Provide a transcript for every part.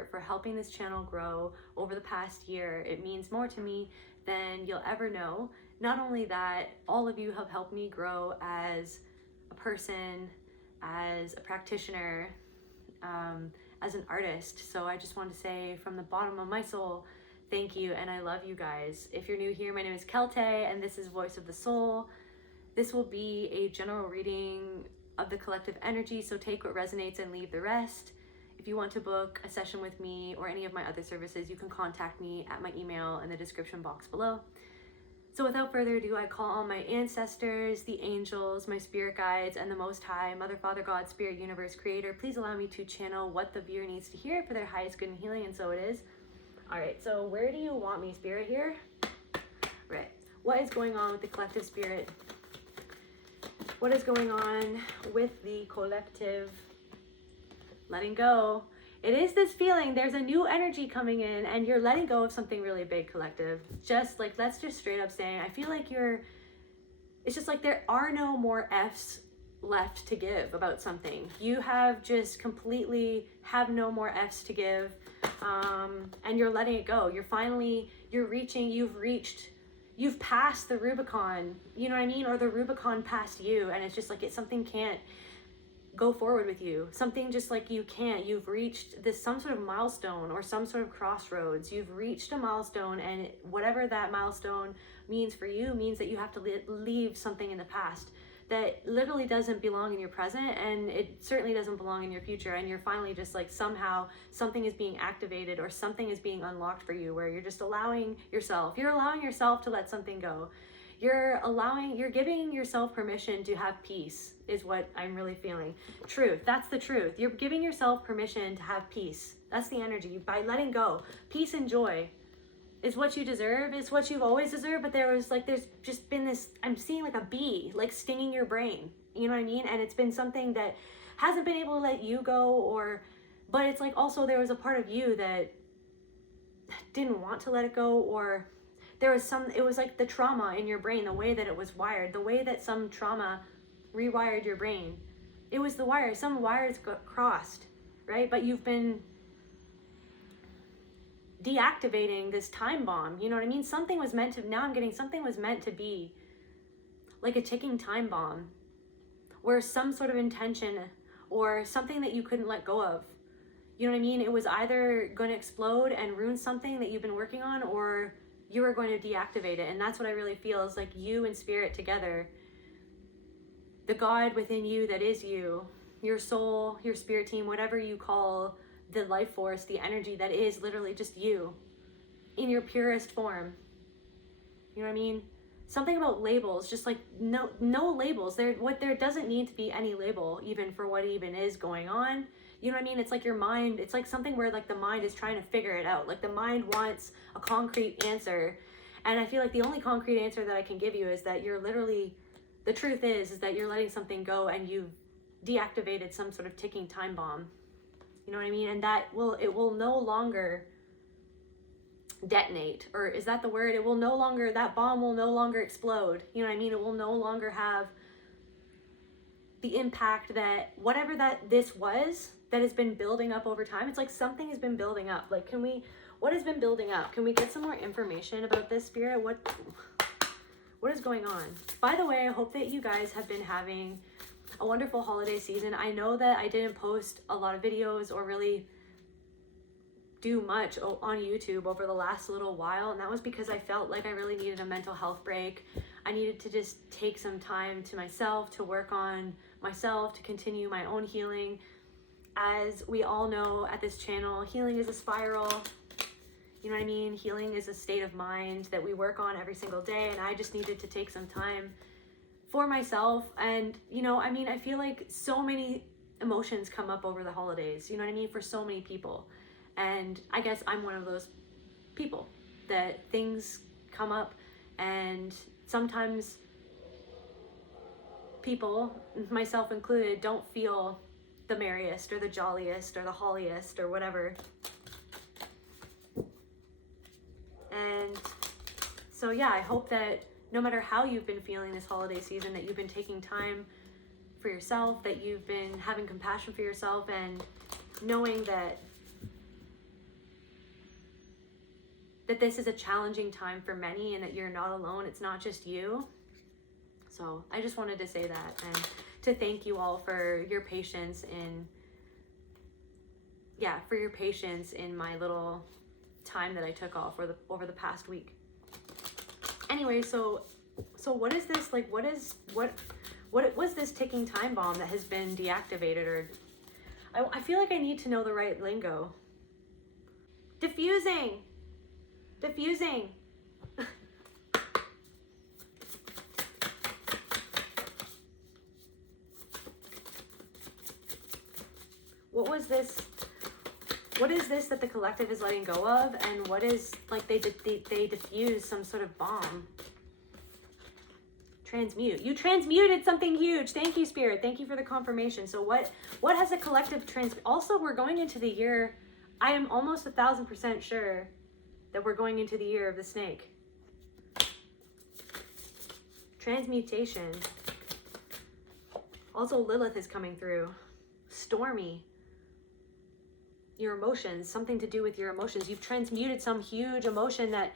support, for helping this channel grow over the past year. It means more to me than you'll ever know. Not only that, all of you have helped me grow as a person, as a practitioner, as an artist. So I just want to say from the bottom of my soul, thank you, and I love you guys. If you're new here, my name is Kelte, and this is Voice of the Soul. This will be a general reading of the collective energy, so take what resonates and leave the rest. If you want to book a session with me or any of my other services, you can contact me at my email in the description box below. So without further ado, I call on my ancestors, the angels, my spirit guides, and the Most High, Mother, Father, God, Spirit, Universe, Creator. Please allow me to channel what the viewer needs to hear for their highest good and healing, and so it is. All right, so where do you want me, Spirit, here? Right. What is going on with the collective spirit? What is going on with the collective letting go? It is this feeling, there's a new energy coming in and you're letting go of something really big, collective. Just like, let's just straight up say, I feel like it's just like there are no more F's left to give about something. You have just completely have no more F's to give, and you're letting it go. You've passed the Rubicon, you know what I mean? Or the Rubicon passed you, and it's just like something can't go forward with you. Something just like you've reached some sort of milestone or some sort of crossroads. You've reached a milestone, and whatever that milestone means for you means that you have to leave something in the past that literally doesn't belong in your present, and it certainly doesn't belong in your future. And you're finally just like, somehow something is being activated or something is being unlocked for you, where you're just allowing yourself to let something go. You're giving yourself permission to have peace, is what I'm really feeling. Truth, that's the truth. You're giving yourself permission to have peace. That's the energy. By letting go, peace and joy is what you deserve. It's what you've always deserved. But there's just been this, I'm seeing like a bee, like stinging your brain. You know what I mean? And it's been something that hasn't been able to let you go, but it's like also there was a part of you that didn't want to let it go, or it was like the trauma in your brain, the way that it was wired, the way that some trauma rewired your brain. It was some wires got crossed, right? But you've been deactivating this time bomb, you know what I mean? Something was meant to be like a ticking time bomb, where some sort of intention or something that you couldn't let go of, you know what I mean? It was either going to explode and ruin something that you've been working on, or you are going to deactivate it. And that's what I really feel is like you and spirit together, the God within you that is you, your soul, your spirit team, whatever you call the life force, the energy that is literally just you in your purest form. You know what I mean? Something about labels, just like no labels. There doesn't need to be any label even for what even is going on. You know what I mean? It's like your mind, it's like something where like the mind is trying to figure it out. Like the mind wants a concrete answer. And I feel like the only concrete answer that I can give you is that the truth is that you're letting something go, and you've deactivated some sort of ticking time bomb. You know what I mean? And it will no longer detonate, or is that the word? That bomb will no longer explode. You know what I mean? It will no longer have the impact that whatever this was that has been building up over time. It's like something has been building up. Like, what has been building up? Can we get some more information about this, Spirit? What is going on? By the way, I hope that you guys have been having a wonderful holiday season. I know that I didn't post a lot of videos or really do much on YouTube over the last little while, and that was because I felt like I really needed a mental health break. I needed to just take some time to myself, to work on myself, to continue my own healing. As we all know at this channel, healing is a spiral. You know what I mean? Healing is a state of mind that we work on every single day, and I just needed to take some time for myself. And I feel like so many emotions come up over the holidays, you know what I mean, for so many people. And I guess I'm one of those people that things come up, and sometimes people, myself included, don't feel the merriest or the jolliest or the holliest or whatever. And so yeah, I hope that no matter how you've been feeling this holiday season, that you've been taking time for yourself, that you've been having compassion for yourself, and knowing that that this is a challenging time for many and that you're not alone. It's not just you. So I just wanted to say that, and to thank you all for your patience in my little time that I took off over the past week. Anyway, so what is this, like, what was this ticking time bomb that has been deactivated? Or I feel like I need to know the right lingo. Defusing. What is this that the collective is letting go of, and what is, like, they diffuse some sort of bomb? Transmute. You transmuted something huge. Thank you, Spirit. Thank you for the confirmation. So what has the collective also, we're going into the year, I am almost 1,000% sure that we're going into the year of the snake. Transmutation. Also, Lilith is coming through. Stormy. Your emotions, something to do with your emotions. You've transmuted some huge emotion that,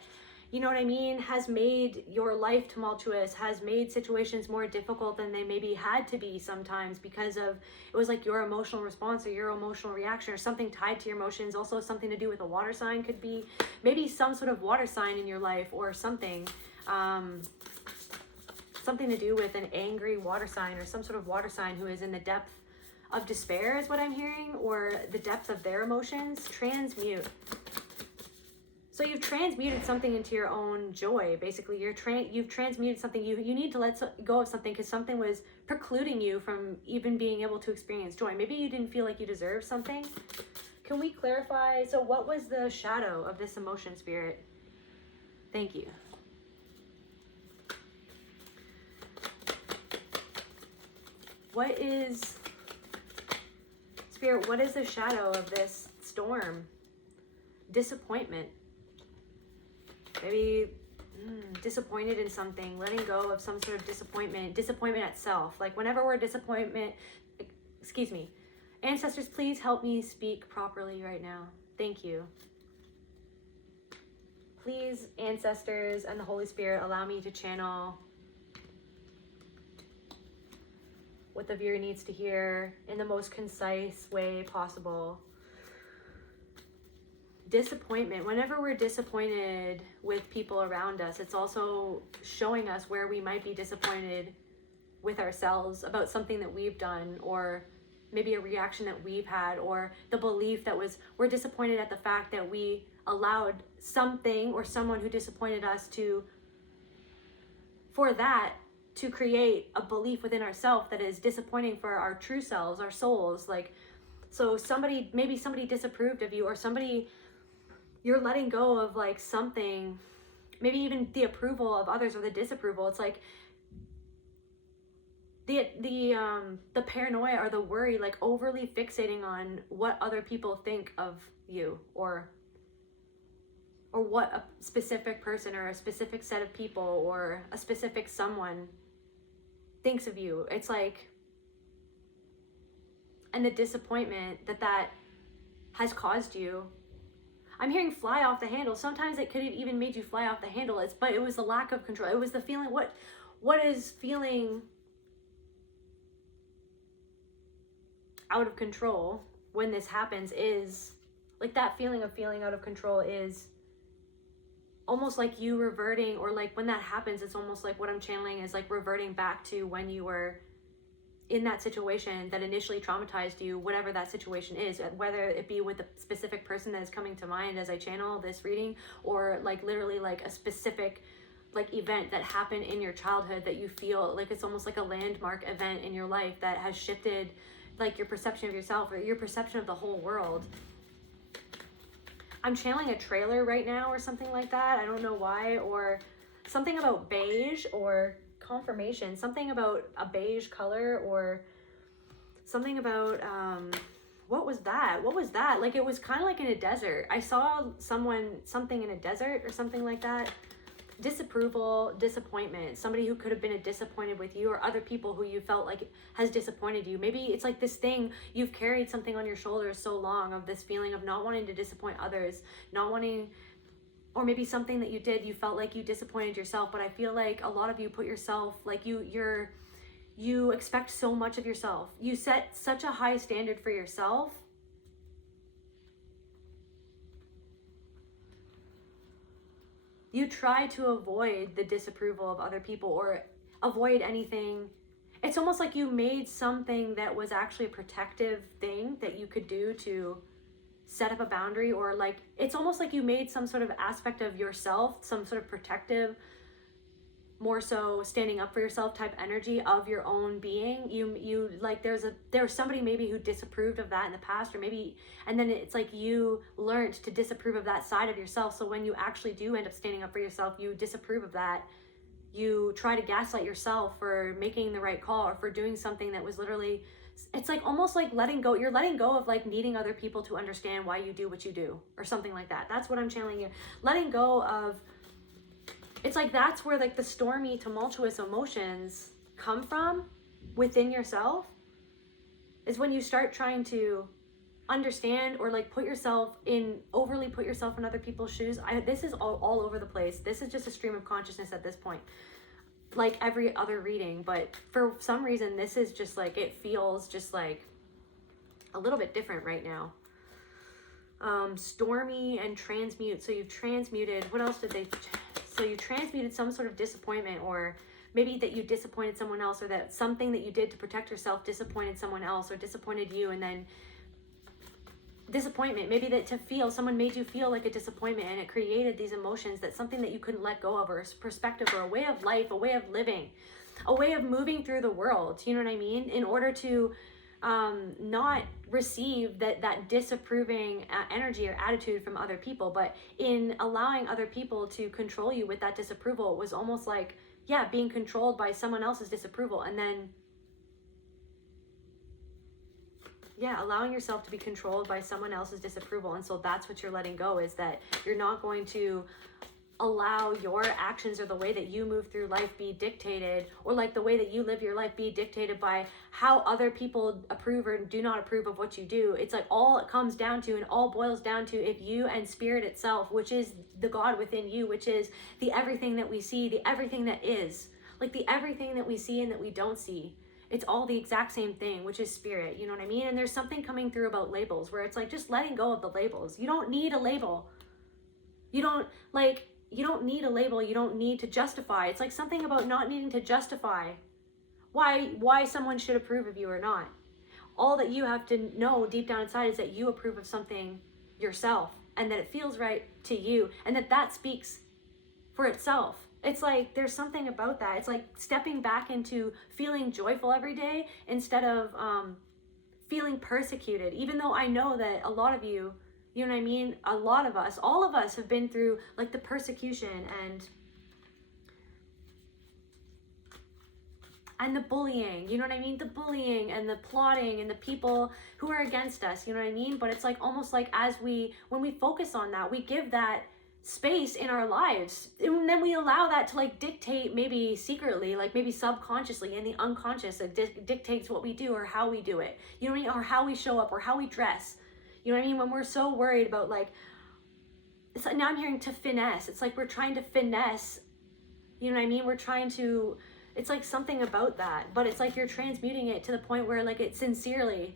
you know what I mean, has made your life tumultuous, has made situations more difficult than they maybe had to be sometimes, because of, it was like your emotional response or your emotional reaction or something tied to your emotions. Also something to do with a water sign, could be maybe some sort of water sign in your life, or something to do with an angry water sign, or some sort of water sign who is in the depth of despair is what I'm hearing, or the depth of their emotions. Transmute. So you've transmuted something into your own joy. Basically, you've transmuted something. You need to let go of something because something was precluding you from even being able to experience joy. Maybe you didn't feel like you deserved something. Can we clarify? So what was the shadow of this emotion, Spirit? Thank you. What is... Spirit, what is the shadow of this storm? Disappointment. Maybe disappointed in something, letting go of some sort of disappointment at self. Like whenever we're ancestors, please help me speak properly right now. Thank you. Please, ancestors and the Holy Spirit, allow me to channel what the viewer needs to hear in the most concise way possible. Disappointment. Whenever we're disappointed with people around us, it's also showing us where we might be disappointed with ourselves about something that we've done, or maybe a reaction that we've had, or the belief that we're disappointed at the fact that we allowed something or someone who disappointed us to create a belief within ourselves that is disappointing for our true selves, our souls. Like, so maybe somebody disapproved of you, or you're letting go of like something, maybe even the approval of others or the disapproval. It's like the paranoia or the worry, like overly fixating on what other people think of you, or what a specific person or a specific set of people or a specific someone thinks of you. It's like, and the disappointment that has caused you. I'm hearing fly off the handle. Sometimes it could have even made you fly off the handle. But it was the lack of control. It was the feeling, what is feeling out of control when this happens is, like, that feeling of feeling out of control is almost like you reverting, or like when that happens, it's almost like what I'm channeling is like reverting back to when you were in that situation that initially traumatized you, whatever that situation is, whether it be with a specific person that is coming to mind as I channel this reading, or like literally like a specific like event that happened in your childhood that you feel like it's almost like a landmark event in your life that has shifted like your perception of yourself or your perception of the whole world. I'm channeling a trailer right now or something like that. I don't know why. Or something about beige or confirmation. Something about a beige color, or something about, what was that? What was that? Like, it was kind of like in a desert. I saw something in a desert or something like that. Disapproval, disappointment, somebody who could have been disappointed with you, or other people who you felt like has disappointed you. Maybe it's like this thing, you've carried something on your shoulders so long, of this feeling of not wanting to disappoint others, not wanting or maybe something that you did, you felt like you disappointed yourself. But I feel like a lot of you put yourself, like you expect so much of yourself. You set such a high standard for yourself. You try to avoid the disapproval of other people or avoid anything. It's almost like you made something that was actually a protective thing that you could do to set up a boundary, or like, it's almost like you made some sort of aspect of yourself, some sort of protective, more so standing up for yourself type energy of your own being. You like, there's somebody maybe who disapproved of that in the past, or maybe, and then it's like you learned to disapprove of that side of yourself. So when you actually do end up standing up for yourself, you disapprove of that. You try to gaslight yourself for making the right call, or for doing something that was literally, it's like almost like letting go. You're letting go of like needing other people to understand why you do what you do, or something like that. That's what I'm channeling here. Letting go of, it's like that's where like the stormy, tumultuous emotions come from within yourself, is when you start trying to understand or like overly put yourself in other people's shoes. This is all over the place. This is just a stream of consciousness at this point, like every other reading. But for some reason, this is just like, it feels just like a little bit different right now. Stormy and transmute. So you've transmuted, what else did they, so you transmuted some sort of disappointment, or maybe that you disappointed someone else, or that something that you did to protect yourself disappointed someone else, or disappointed you. And then disappointment, maybe that someone made you feel like a disappointment, and it created these emotions, that something that you couldn't let go of, or a perspective, or a way of life, a way of living, a way of moving through the world, you know what I mean, in order to not receive that disapproving energy or attitude from other people. But in allowing other people to control you with that disapproval, it was almost like, yeah, being controlled by someone else's disapproval, and then allowing yourself to be controlled by someone else's disapproval. And so that's what you're letting go, is that you're not going to allow your actions or the way that you move through life be dictated, or like the way that you live your life be dictated by how other people approve or do not approve of what you do. It's like all it comes down to, and all boils down to, if you and spirit itself, which is the God within you, which is the everything that we see, the everything that is, like the everything that we see and that we don't see, it's all the exact same thing, which is spirit, you know what I mean? And there's something coming through about labels, where it's like just letting go of the labels. You don't need a label. You don't need a label. You don't need to justify. It's like something about not needing to justify why someone should approve of you or not. All that you have to know deep down inside is that you approve of something yourself, and that it feels right to you, and that speaks for itself. It's like there's something about that. It's like stepping back into feeling joyful every day instead of feeling persecuted. Even though I know that a lot of you, you know what I mean? A lot of us, all of us have been through like the persecution and the bullying, you know what I mean? The bullying and the plotting and the people who are against us, you know what I mean? But it's like almost like when we focus on that, we give that space in our lives, and then we allow that to like dictate, maybe secretly, like maybe subconsciously in the unconscious, it dictates what we do or how we do it, you know what I mean? Or how we show up or how we dress. You know what I mean? When we're so worried about like, it's like, now I'm hearing to finesse. It's like we're trying to finesse, you know what I mean? We're trying to, it's like something about that, but it's like you're transmuting it to the point where like it's sincerely,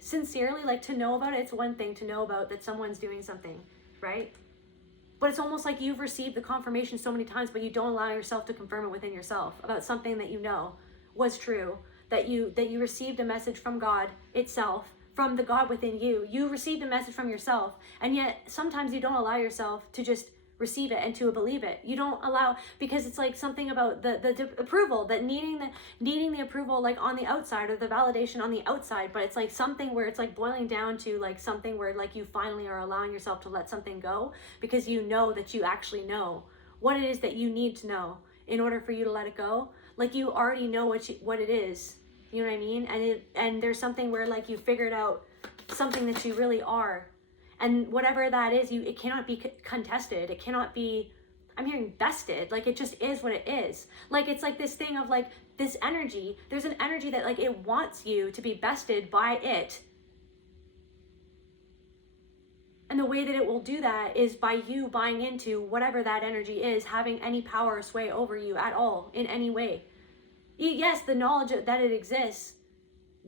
like to know about it. It's one thing to know about that someone's doing something, right? But it's almost like you've received the confirmation so many times, but you don't allow yourself to confirm it within yourself about something that you know was true, that you received a message from God itself, from the God within you. You received a message from yourself, and yet sometimes you don't allow yourself to just receive it and to believe it. You don't allow, because it's like something about the approval, that needing the approval like on the outside, or the validation on the outside. But it's like something where it's like boiling down to like something where like you finally are allowing yourself to let something go, because you know that you actually know what it is that you need to know in order for you to let it go. Like you already know what it is, you know what I mean? And there's something where like you figured out something that you really are. And whatever that is, it cannot be contested. It cannot be, I'm hearing bested. Like it just is what it is. Like it's like this thing of like this energy. There's an energy that like it wants you to be bested by it. And the way that it will do that is by you buying into whatever that energy is, having any power or sway over you at all in any way. Yes, the knowledge that it exists,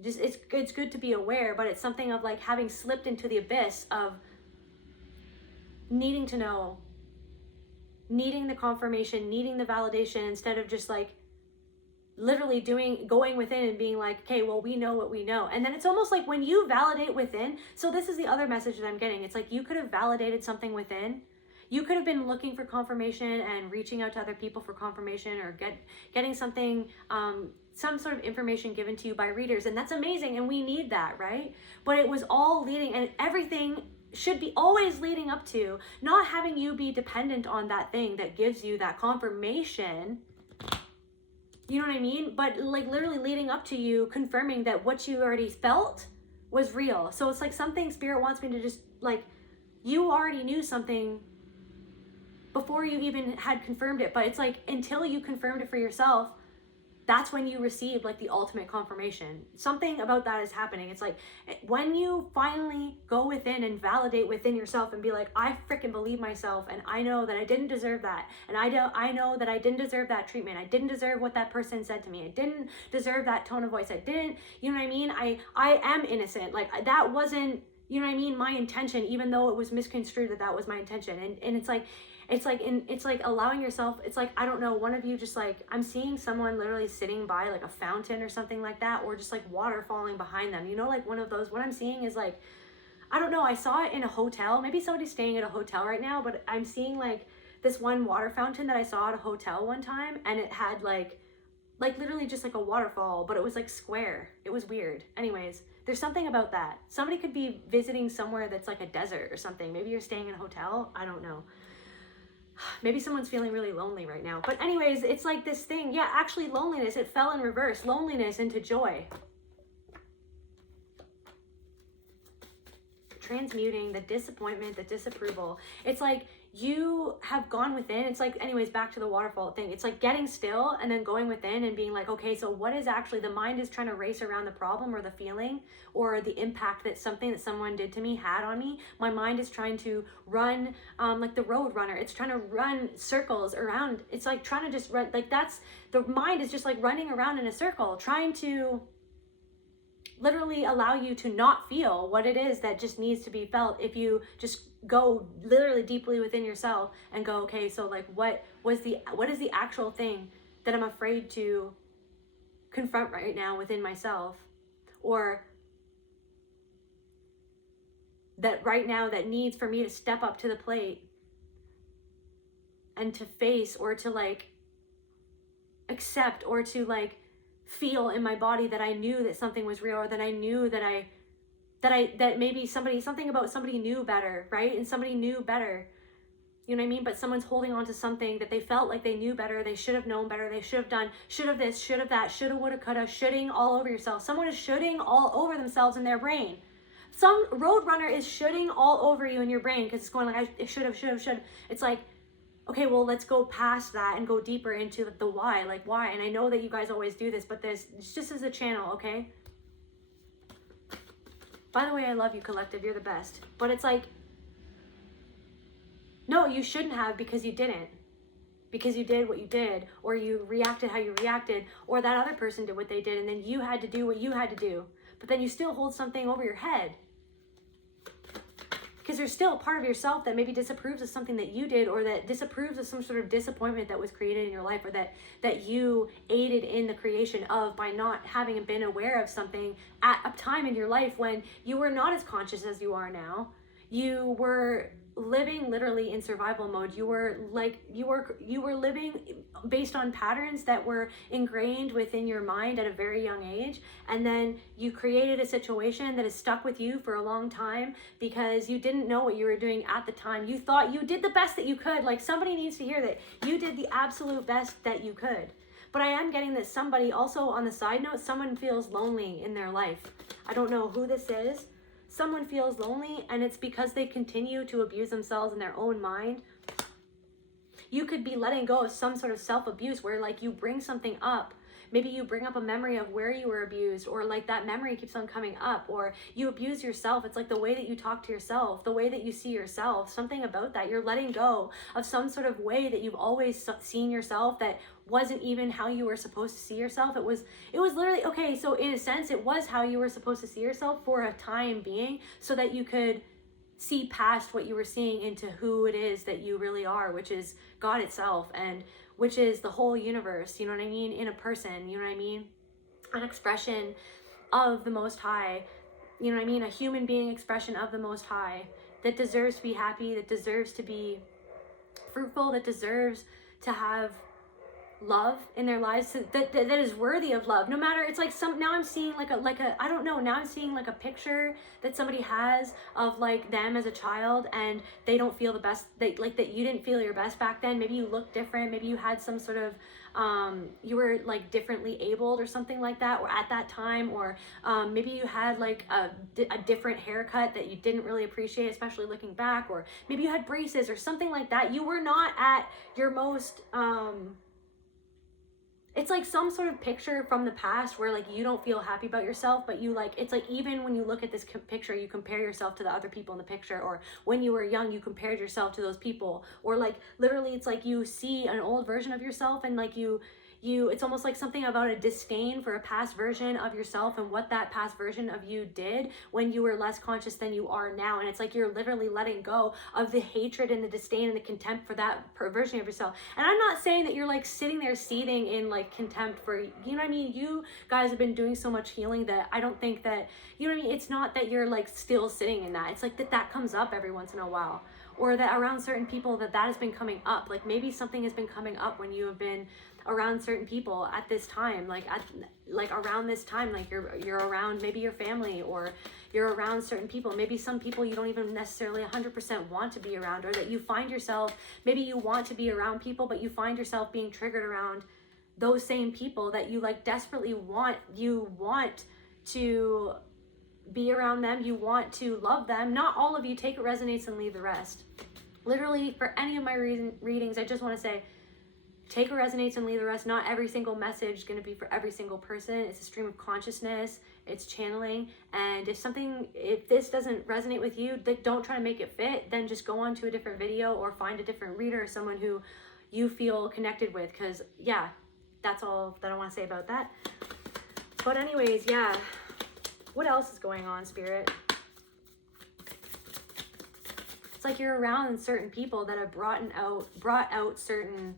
just it's good to be aware, but it's something of like having slipped into the abyss of needing to know, needing the confirmation, needing the validation, instead of just like literally going within and being like, okay, well, we know what we know. And then it's almost like when you validate within, so this is the other message that I'm getting. It's like you could have validated something within. You could have been looking for confirmation and reaching out to other people for confirmation, or getting something, some sort of information given to you by readers. And that's amazing. And we need that, right? But it was all leading, and everything should be always leading up to not having you be dependent on that thing that gives you that confirmation. You know what I mean? But like literally leading up to you confirming that what you already felt was real. So it's like something Spirit wants me to just like, you already knew something before you even had confirmed it. But it's like until you confirmed it for yourself, that's when you received like the ultimate confirmation. Something about that is happening. It's like when you finally go within and validate within yourself and be like, I freaking believe myself, and I know that I didn't deserve that, and I know that I didn't deserve that treatment. I didn't deserve what that person said to me. I didn't deserve that tone of voice. I didn't, you know what I mean? I am innocent. Like that wasn't, you know what I mean, my intention, even though it was misconstrued that was my intention. And it's like allowing yourself, it's like, I don't know, one of you just like, I'm seeing someone literally sitting by like a fountain or something like that, or just like water falling behind them, you know, like one of those. What I'm seeing is like, I don't know, I saw it in a hotel. Maybe somebody's staying at a hotel right now, but I'm seeing like this one water fountain that I saw at a hotel one time, and it had like literally just like a waterfall, but it was like square. It was weird. Anyways, there's something about that. Somebody could be visiting somewhere that's like a desert or something. Maybe you're staying in a hotel. I don't know. Maybe someone's feeling really lonely right now. But anyways, it's like this thing. Yeah, actually loneliness, it fell in reverse. Loneliness into joy. Transmuting the disappointment, the disapproval. It's like you have gone within. It's like, anyways, back to the waterfall thing. It's like getting still and then going within and being like, okay, so what is actually, the mind is trying to race around the problem or the feeling or the impact that something that someone did to me had on me. My mind is trying to run like the road runner. It's trying to run circles around. It's like trying to just run, like that's, the mind is just like running around in a circle, trying to literally allow you to not feel what it is that just needs to be felt. If you just go literally deeply within yourself and go, okay, so like what is the actual thing that I'm afraid to confront right now within myself, or that right now that needs for me to step up to the plate and to face, or to like accept, or to like feel in my body that I knew that something was real, or that I knew that maybe something about somebody knew better, right? And somebody knew better, you know what I mean? But someone's holding on to something that they felt like they knew better, they should have known better, they should have done, should have this, should have that, shoulda, woulda, coulda, shoulding all over yourself. Someone is shoulding all over themselves in their brain. Some roadrunner is shoulding all over you in your brain because it's going like, I should have. It's like, okay, well, let's go past that and go deeper into the why, like why. And I know that you guys always do this, but it's just as a channel, okay? By the way, I love you, collective. You're the best. But it's like, no, you shouldn't have, because you didn't. Because you did what you did, or you reacted how you reacted, or that other person did what they did, and then you had to do what you had to do. But then you still hold something over your head. Because there's still a part of yourself that maybe disapproves of something that you did, or that disapproves of some sort of disappointment that was created in your life, or that you aided in the creation of by not having been aware of something at a time in your life when you were not as conscious as you are now. You were living literally in survival mode. You were living based on patterns that were ingrained within your mind at a very young age, and then you created a situation that has stuck with you for a long time because you didn't know what you were doing at the time. You thought you did the best that you could. Like, somebody needs to hear that you did the absolute best that you could. But I am getting that somebody also, on the side note, someone feels lonely in their life. I don't know who this is. Someone feels lonely, and it's because they continue to abuse themselves in their own mind. You could be letting go of some sort of self-abuse where like you bring something up maybe you bring up a memory of where you were abused, or like that memory keeps on coming up, or you abuse yourself. It's like the way that you talk to yourself, the way that you see yourself, something about that. You're letting go of some sort of way that you've always seen yourself that wasn't even how you were supposed to see yourself. It was literally, okay, so in a sense, it was how you were supposed to see yourself for a time being, so that you could see past what you were seeing into who it is that you really are, which is God itself, and which is the whole universe, you know what I mean, in a person, you know what I mean, an expression of the Most High, you know what I mean, a human being expression of the Most High that deserves to be happy, that deserves to be fruitful, that deserves to have love in their lives, that is worthy of love. No matter, it's like now I'm seeing like a I don't know, now I'm seeing like a picture that somebody has of like them as a child, and they don't feel the best, like that you didn't feel your best back then. Maybe you looked different, maybe you had some sort of you were like differently abled or something like that, or at that time, or maybe you had like a different haircut that you didn't really appreciate, especially looking back, or maybe you had braces or something like that. You were not at your most it's like some sort of picture from the past where like you don't feel happy about yourself, but you like, it's like even when you look at this picture, you compare yourself to the other people in the picture, or when you were young, you compared yourself to those people, or like literally it's like you see an old version of yourself, and like you it's almost like something about a disdain for a past version of yourself and what that past version of you did when you were less conscious than you are now. And it's like you're literally letting go of the hatred and the disdain and the contempt for that version of yourself. And I'm not saying that you're like sitting there seething in like contempt for, you know what I mean, you guys have been doing so much healing that I don't think that, you know what I mean, it's not that you're like still sitting in that. It's like that comes up every once in a while, or that around certain people that has been coming up. Like maybe something has been coming up when you have been around certain people at this time, like around this time, like you're around maybe your family, or you're around certain people, maybe some people you don't even necessarily 100% want to be around, or that you find yourself, maybe you want to be around people, but you find yourself being triggered around those same people that you like desperately want. You want to be around them, you want to love them. Not all of you. Take what resonates and leave the rest. Literally, for any of my readings, I just want to say, take what resonates and leave the rest. Not every single message is going to be for every single person. It's a stream of consciousness. It's channeling. And if this doesn't resonate with you, don't try to make it fit. Then just go on to a different video, or find a different reader, someone who you feel connected with. Because, yeah, that's all that I want to say about that. But anyways, yeah. What else is going on, Spirit? It's like you're around certain people that have brought out certain...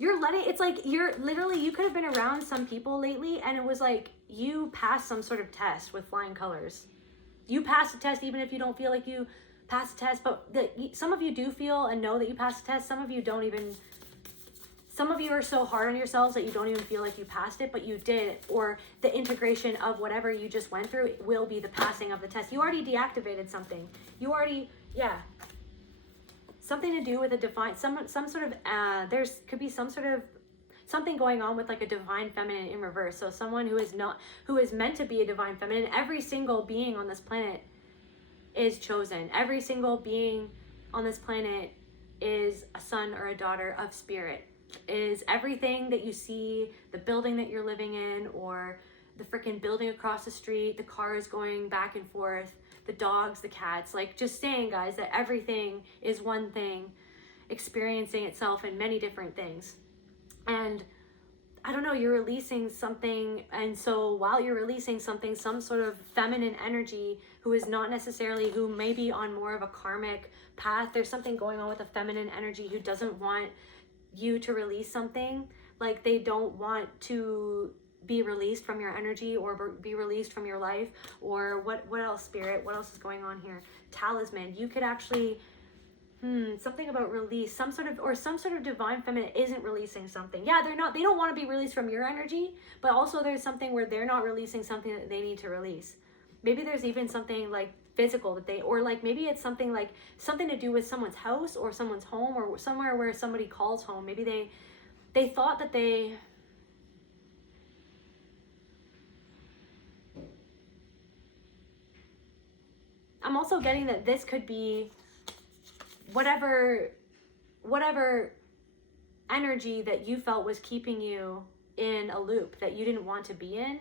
it's like you could have been around some people lately, and it was like you passed some sort of test with flying colors. You passed a test even if you don't feel like you passed a test, but some of you do feel and know that you passed a test. Some of you don't even, some of you are so hard on yourselves that you don't even feel like you passed it, but you did, or the integration of whatever you just went through will be the passing of the test. You already deactivated something. You already, yeah. Something to do with a divine, some sort of, could be some sort of, something going on with like a divine feminine in reverse. So someone who is meant to be a divine feminine. Every single being on this planet is chosen. Every single being on this planet is a son or a daughter of spirit. Is everything that you see, the building that you're living in, or the freaking building across the street, the cars going back and forth, the dogs, the cats, like just saying, guys, that everything is one thing experiencing itself in many different things. And I don't know, you're releasing something, and so while you're releasing something, some sort of feminine energy who is not necessarily, who may be on more of a karmic path, there's something going on with a feminine energy who doesn't want you to release something, like they don't want to be released from your energy, or be released from your life, or what else, Spirit? What else is going on here? Talisman. You could actually, something about release, some sort of divine feminine isn't releasing something. Yeah, they don't want to be released from your energy, but also there's something where they're not releasing something that they need to release. Maybe there's even something like physical that they, or like maybe it's something like something to do with someone's house or someone's home, or somewhere where somebody calls home. Maybe they thought that they, I'm also getting that this could be whatever energy that you felt was keeping you in a loop that you didn't want to be in,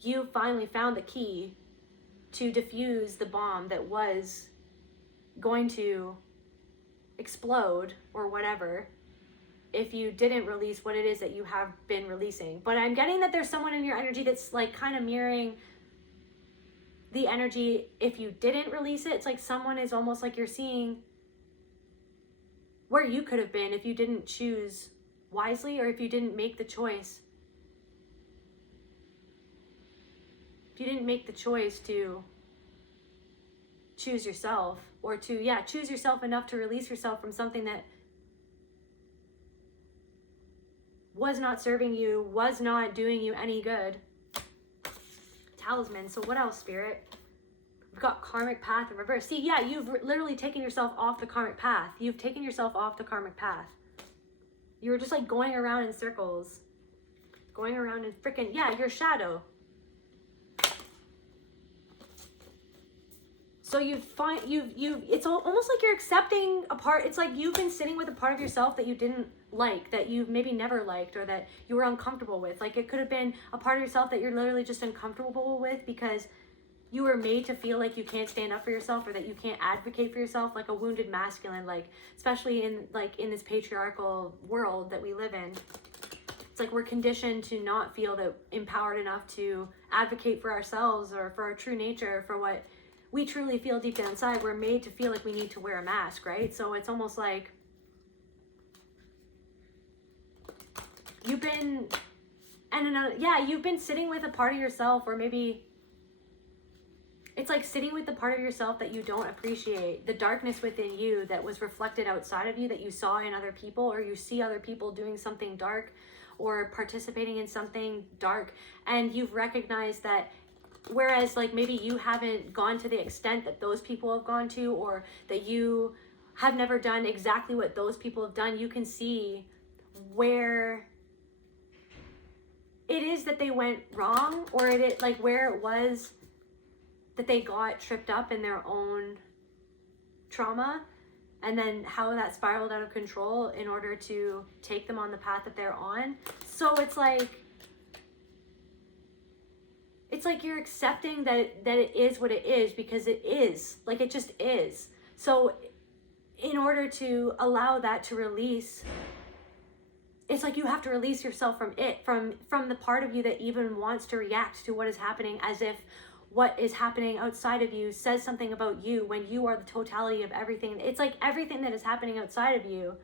you finally found the key to diffuse the bomb that was going to explode or whatever if you didn't release what it is that you have been releasing. But I'm getting that there's someone in your energy that's like kind of mirroring the energy if you didn't release it. It's like someone is almost like you're seeing where you could have been if you didn't choose wisely, or if you didn't make the choice. If you didn't make the choice to choose yourself, or to, yeah, choose yourself enough to release yourself from something that was not serving you, was not doing you any good. Talisman. So what else, Spirit? We've got karmic path in reverse. See, yeah, you've literally taken yourself off the karmic path. You've taken yourself off the karmic path. You were just like going around in circles. Going around in freaking, yeah, your shadow. So it's almost like you're accepting a part. It's like you've been sitting with a part of yourself that you didn't like, that you've maybe never liked, or that you were uncomfortable with. Like it could have been a part of yourself that you're literally just uncomfortable with because you were made to feel like you can't stand up for yourself, or that you can't advocate for yourself, like a wounded masculine, like especially in this patriarchal world that we live in. It's like we're conditioned to not feel that empowered enough to advocate for ourselves or for our true nature, for what we truly feel deep down inside. We're made to feel like we need to wear a mask, right? So it's almost like you've been, you've been sitting with a part of yourself, or maybe it's like sitting with the part of yourself that you don't appreciate, the darkness within you that was reflected outside of you, that you saw in other people, or you see other people doing something dark or participating in something dark, and you've recognized that. Whereas like maybe you haven't gone to the extent that those people have gone to, or that you have never done exactly what those people have done, you can see where it is that they went wrong, or where it was that they got tripped up in their own trauma, and then how that spiraled out of control in order to take them on the path that they're on. So it's like you're accepting that it is what it is, because it is. Like, it just is. So in order to allow that to release, it's like you have to release yourself from it, from the part of you that even wants to react to what is happening, as if what is happening outside of you says something about you, when you are the totality of everything. It's like everything that is happening outside of you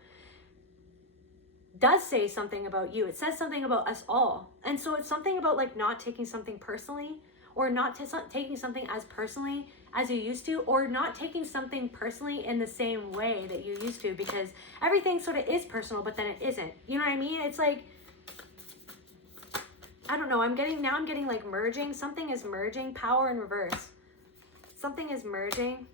does say something about you. It says something about us all. And so it's something about like not taking something personally, or not taking something as personally as you used to, or not taking something personally in the same way that you used to, because everything sort of is personal, but then it isn't. You know what I mean? It's like, I don't know, I'm getting like merging. Something is merging. Power in reverse. Something is merging.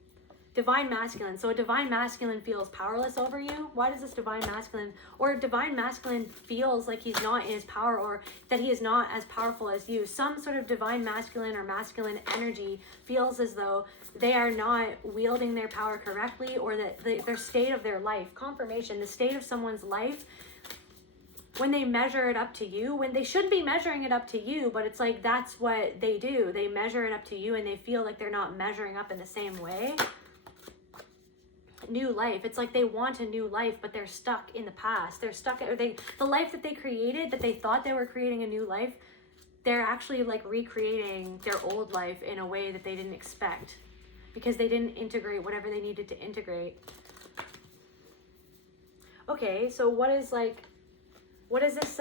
Divine masculine. So a divine masculine feels powerless over you. Why does this divine masculine, or divine masculine feels like he's not in his power, or that he is not as powerful as you? Some sort of divine masculine or masculine energy feels as though they are not wielding their power correctly, or that their state of their life, confirmation, the state of someone's life, when they measure it up to you, when they shouldn't be measuring it up to you, but it's like that's what they do. They measure it up to you, and they feel like they're not measuring up in the same way. New life. It's like they want a new life, but they're stuck in the past. They're stuck at the life that they created, that they thought they were creating a new life. They're actually like recreating their old life in a way that they didn't expect, because they didn't integrate whatever they needed to integrate. Okay, so what is this?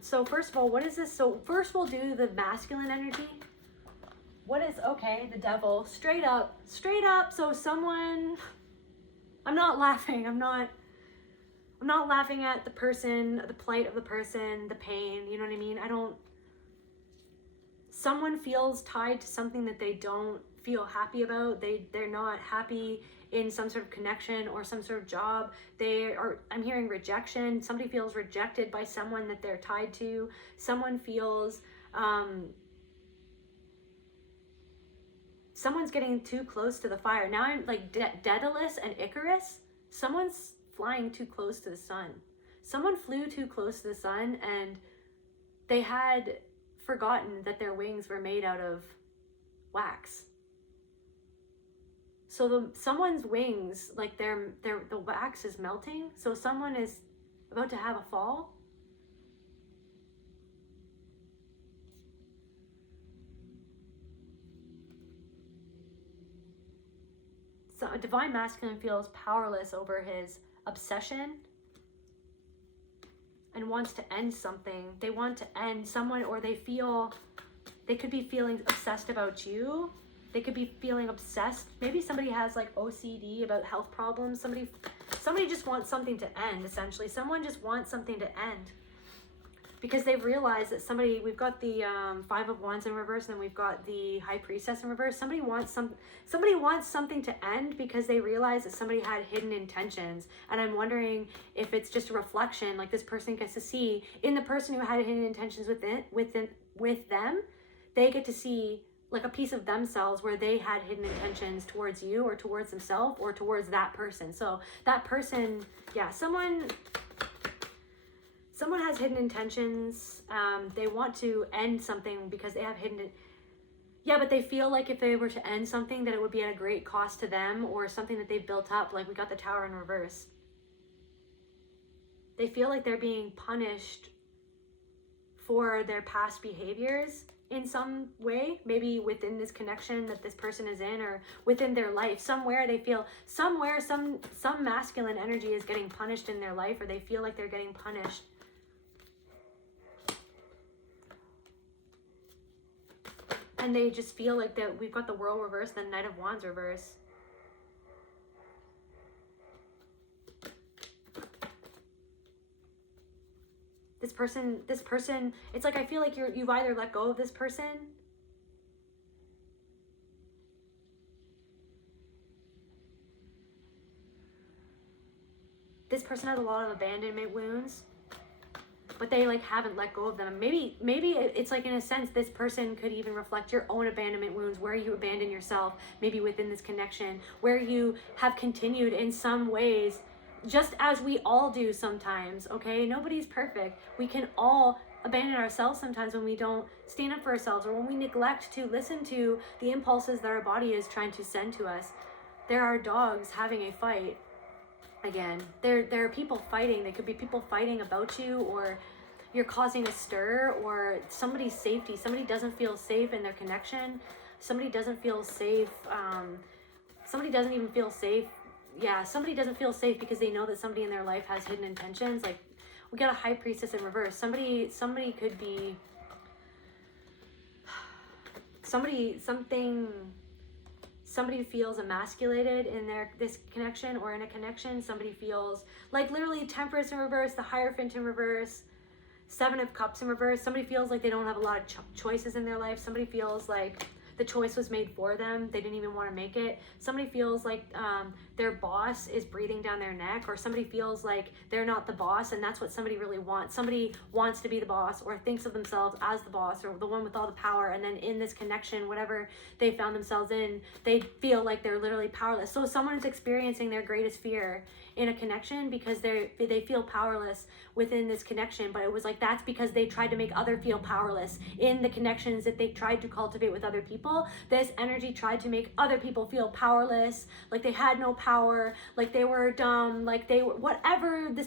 So first of all, what is this? So first we'll do the masculine energy. What is, okay, the devil, straight up. So someone, I'm not laughing. I'm not laughing at the person, the plight of the person, the pain, you know what I mean? Someone feels tied to something that they don't feel happy about. They're not happy in some sort of connection or some sort of job. I'm hearing rejection. Somebody feels rejected by someone that they're tied to. Someone feels, someone's getting too close to the fire. Now I'm like Daedalus and Icarus. Someone's flying too close to the sun. Someone flew too close to the sun and they had forgotten that their wings were made out of wax. So someone's wings, like the wax is melting. So someone is about to have a fall. So a divine masculine feels powerless over his obsession and wants to end something. They want to end someone, or they could be feeling obsessed about you. They could be feeling obsessed. Maybe somebody has like OCD about health problems. Somebody just wants something to end, essentially. Someone just wants something to end. Because they've realized that we've got the Five of Wands in reverse, and then we've got the High Priestess in reverse. Somebody wants something to end because they realize that somebody had hidden intentions. And I'm wondering if it's just a reflection, like this person gets to see in the person who had hidden intentions with them, they get to see like a piece of themselves where they had hidden intentions towards you or towards themselves or towards that person. So that person, yeah, someone has hidden intentions. They want to end something because they have yeah, but they feel like if they were to end something that it would be at a great cost to them or something that they've built up. Like we got the Tower in reverse. They feel like they're being punished for their past behaviors in some way, maybe within this connection that this person is in, or within their life. Somewhere they feel, some masculine energy is getting punished in their life, or they feel like they're getting punished. And they just feel like that we've got the World reverse, the Knight of Wands reverse. This person, it's like I feel like you've either let go of this person has a lot of abandonment wounds, but they like haven't let go of them. Maybe it's like in a sense this person could even reflect your own abandonment wounds, where you abandon yourself, maybe within this connection, where you have continued in some ways, just as we all do sometimes, okay? Nobody's perfect. We can all abandon ourselves sometimes when we don't stand up for ourselves, or when we neglect to listen to the impulses that our body is trying to send to us. There are dogs having a fight. Again, there are people fighting. They could be people fighting about you, or you're causing a stir, or somebody's safety. Somebody doesn't feel safe in their connection. Somebody doesn't feel safe. Somebody doesn't even feel safe. Yeah, somebody doesn't feel safe because they know that somebody in their life has hidden intentions. Like we got a High Priestess in reverse. Somebody could be somebody feels emasculated in this connection, or in a connection. Somebody feels like literally Temperance in reverse, the Hierophant in reverse, Seven of Cups in reverse. Somebody feels like they don't have a lot of choices in their life. Somebody feels like the choice was made for them. They didn't even want to make it. Somebody feels like their boss is breathing down their neck, or somebody feels like they're not the boss, and that's what somebody really wants. Somebody wants to be the boss, or thinks of themselves as the boss, or the one with all the power, and then in this connection, whatever they found themselves in, they feel like they're literally powerless. So someone is experiencing their greatest fear in a connection because they feel powerless within this connection, but it was like that's because they tried to make other feel powerless in the connections that they tried to cultivate with other people. This energy tried to make other people feel powerless, like they had no power, like they were dumb, like they were whatever the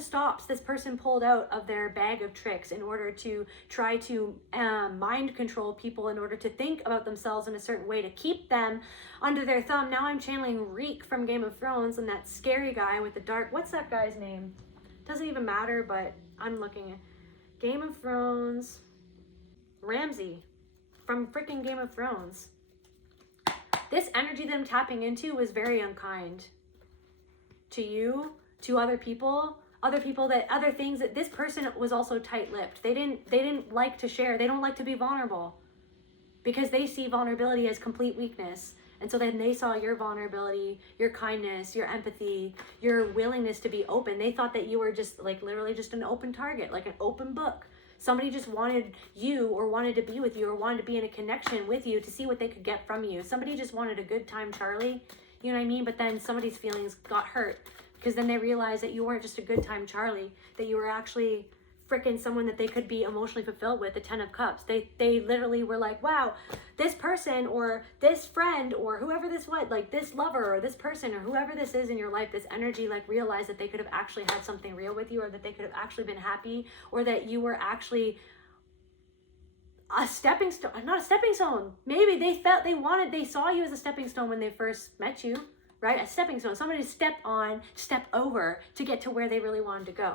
stops this person pulled out of their bag of tricks in order to try to mind control people, in order to think about themselves in a certain way to keep them under their thumb. Now I'm channeling Reek from Game of Thrones, and that scary guy with the dark, what's that guy's name? Doesn't even matter, but I'm looking at Game of Thrones. Ramsay from freaking Game of Thrones. This energy that I'm tapping into was very unkind to you, to other people, other things. That this person was also tight-lipped. They didn't like to share. They don't like to be vulnerable because they see vulnerability as complete weakness. And so then they saw your vulnerability, your kindness, your empathy, your willingness to be open. They thought that you were just like literally just an open target, like an open book. Somebody just wanted you, or wanted to be with you, or wanted to be in a connection with you to see what they could get from you. Somebody just wanted a good time, Charlie. You know what I mean? But then somebody's feelings got hurt because then they realized that you weren't just a good time Charlie, that you were actually freaking someone that they could be emotionally fulfilled with, the 10 of Cups. They literally were like, wow, this person or this friend or whoever this was, like this lover or this person or whoever this is in your life, this energy, like realized that they could have actually had something real with you, or that they could have actually been happy, or that you were actually a stepping stone, not a stepping stone. Maybe they felt they saw you as a stepping stone when they first met you, right? A stepping stone, somebody to step on, step over to get to where they really wanted to go.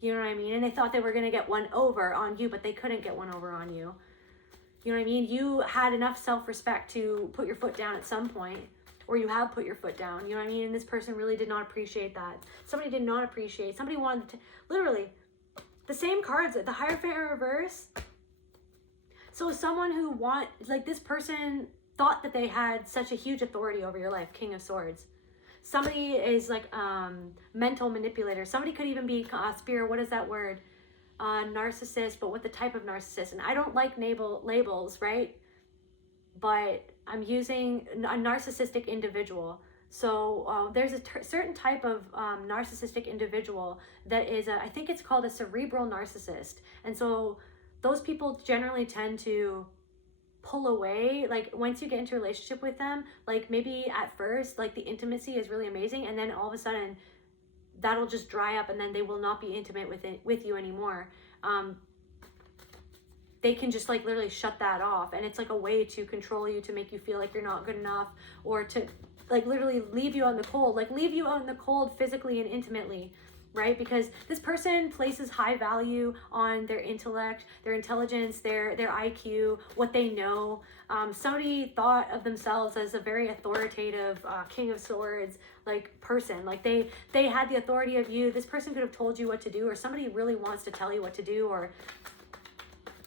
You know what I mean? And they thought they were going to get one over on you, but they couldn't get one over on you. You know what I mean? You had enough self-respect to put your foot down at some point, or you have put your foot down. You know what I mean? And this person really did not appreciate that. Somebody did not appreciate. Somebody wanted to, literally, the same cards, the Hierophant in reverse. So someone who like this person thought that they had such a huge authority over your life, King of Swords. Somebody is like mental manipulator. Somebody could even be spirit. What is that word? Narcissist, but what the type of narcissist? And I don't like labels, right? But I'm using a narcissistic individual. So there's a certain type of narcissistic individual that is, I think it's called a cerebral narcissist. And so those people generally tend to pull away, like once you get into a relationship with them, like maybe at first like the intimacy is really amazing, and then all of a sudden that'll just dry up, and then they will not be intimate with you anymore. They can just like literally shut that off, and it's like a way to control you, to make you feel like you're not good enough, or to like literally leave you on the cold, like leave you on the cold physically and intimately, right? Because this person places high value on their intellect, their intelligence, their IQ, what they know. Somebody thought of themselves as a very authoritative King of Swords like person. Like they had the authority of you. This person could have told you what to do, or somebody really wants to tell you what to do, or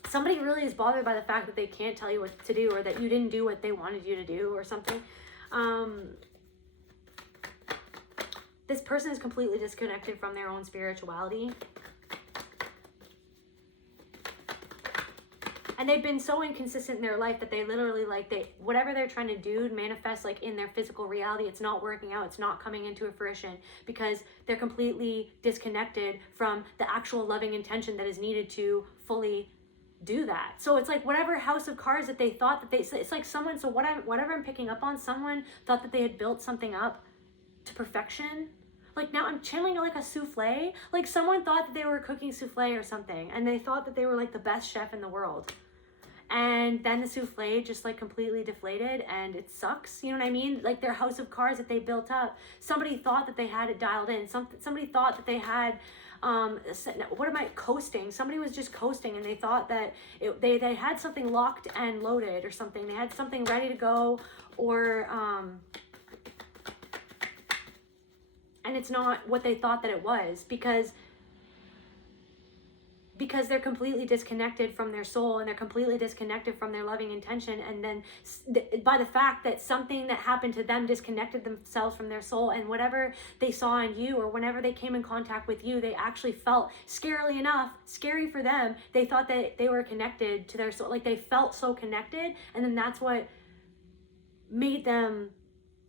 somebody really is bothered by the fact that they can't tell you what to do, or that you didn't do what they wanted you to do, or something. This person is completely disconnected from their own spirituality. And they've been so inconsistent in their life that they literally whatever they're trying to do to manifest like in their physical reality, it's not working out. It's not coming into a fruition because they're completely disconnected from the actual loving intention that is needed to fully do that. So it's like whatever house of cards that they thought that it's like someone, so whatever I'm picking up on, someone thought that they had built something up to perfection. Like now I'm channeling like a souffle. Like someone thought that they were cooking souffle or something, and they thought that they were like the best chef in the world. And then the souffle just like completely deflated, and it sucks. You know what I mean? Like their house of cards that they built up, somebody thought that they had it dialed in. Somebody thought that they had, coasting. Somebody was just coasting, and they thought that they had something locked and loaded or something. They had something ready to go, or and it's not what they thought that it was, because they're completely disconnected from their soul, and they're completely disconnected from their loving intention. And then by the fact that something that happened to them disconnected themselves from their soul, and whatever they saw in you, or whenever they came in contact with you, they actually felt, scarily enough, scary for them, they thought that they were connected to their soul. Like they felt so connected, and then that's what made them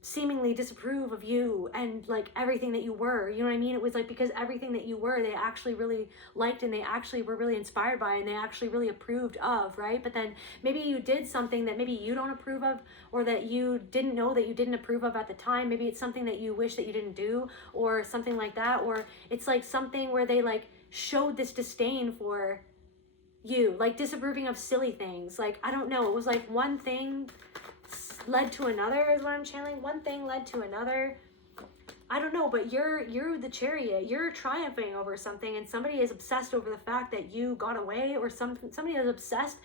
seemingly disapprove of you and like everything that you were. You know what I mean? It was like because everything that you were, they actually really liked, and they actually were really inspired by, and they actually really approved of, right? But then maybe you did something that maybe you don't approve of, or that you didn't know that you didn't approve of at the time. Maybe it's something that you wish that you didn't do, or something like that. Or it's like something where they like showed this disdain for you, like disapproving of silly things. Like, I don't know, it was like one thing led to another is what I'm channeling. One thing led to another. I don't know, but you're the Chariot. You're triumphing over something, and somebody is obsessed over the fact that you got away, or somebody is obsessed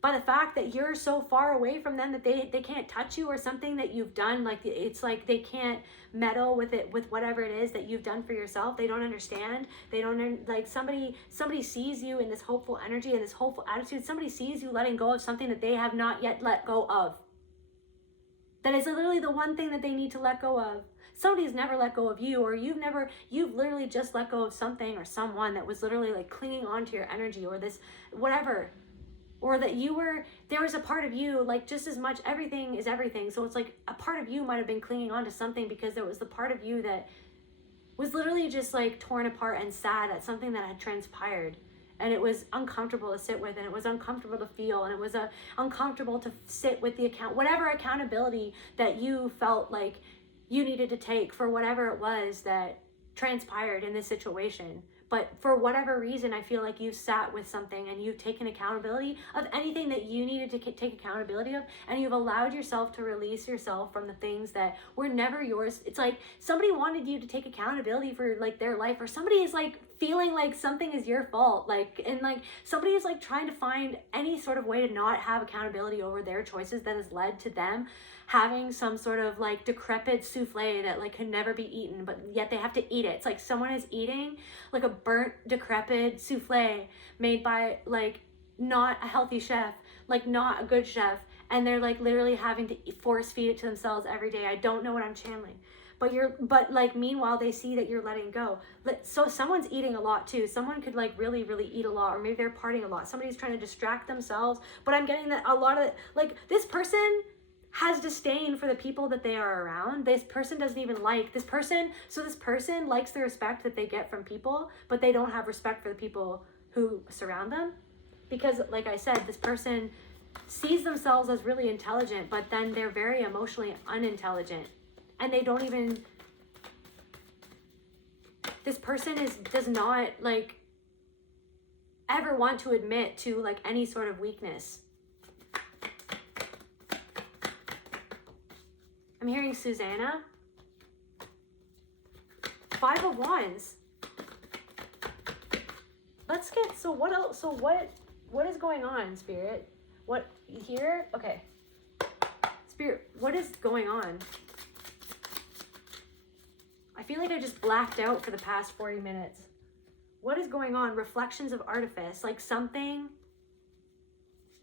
by the fact that you're so far away from them that they can't touch you, or something that you've done. Like it's like they can't meddle with it, with whatever it is that you've done for yourself. They don't understand. They don't, like somebody sees you in this hopeful energy and this hopeful attitude. Somebody sees you letting go of something that they have not yet let go of. That is literally the one thing that they need to let go of. Somebody's never let go of you, or you've literally just let go of something or someone that was literally like clinging on to your energy, or this, whatever. Or that there was a part of you, like just as much, everything is everything. So it's like a part of you might have been clinging on to something because there was the part of you that was literally just like torn apart and sad at something that had transpired. And it was uncomfortable to sit with, and it was uncomfortable to feel, and it was uncomfortable to sit with the whatever accountability that you felt like you needed to take for whatever it was that transpired in this situation. But for whatever reason, I feel like you've sat with something and you've taken accountability of anything that you needed to take accountability of, and you've allowed yourself to release yourself from the things that were never yours. It's like somebody wanted you to take accountability for like their life, or somebody is like feeling like something is your fault, like, and like somebody is like trying to find any sort of way to not have accountability over their choices that has led to them having some sort of like decrepit souffle that like can never be eaten, but yet they have to eat it. It's like someone is eating like a burnt, decrepit souffle made by like not a healthy chef, like not a good chef, and they're like literally having to force feed it to themselves every day. I don't know what I'm channeling, but like meanwhile they see that you're letting go. So someone's eating a lot too. Someone could like really eat a lot, or maybe they're partying a lot. Somebody's trying to distract themselves, but I'm getting that a lot of like this person has disdain for the people that they are around. This person doesn't even like this person. So this person likes the respect that they get from people, but they don't have respect for the people who surround them. Because like I said, this person sees themselves as really intelligent, but then they're very emotionally unintelligent. And they don't even, this person does not like ever want to admit to like any sort of weakness. I'm hearing Susanna. 5 of Wands. Let's get, so what else? So what is going on, Spirit? What here? Okay. Spirit, what is going on? I feel like I just blacked out for the past 40 minutes. What is going on? Reflections of artifice, like something.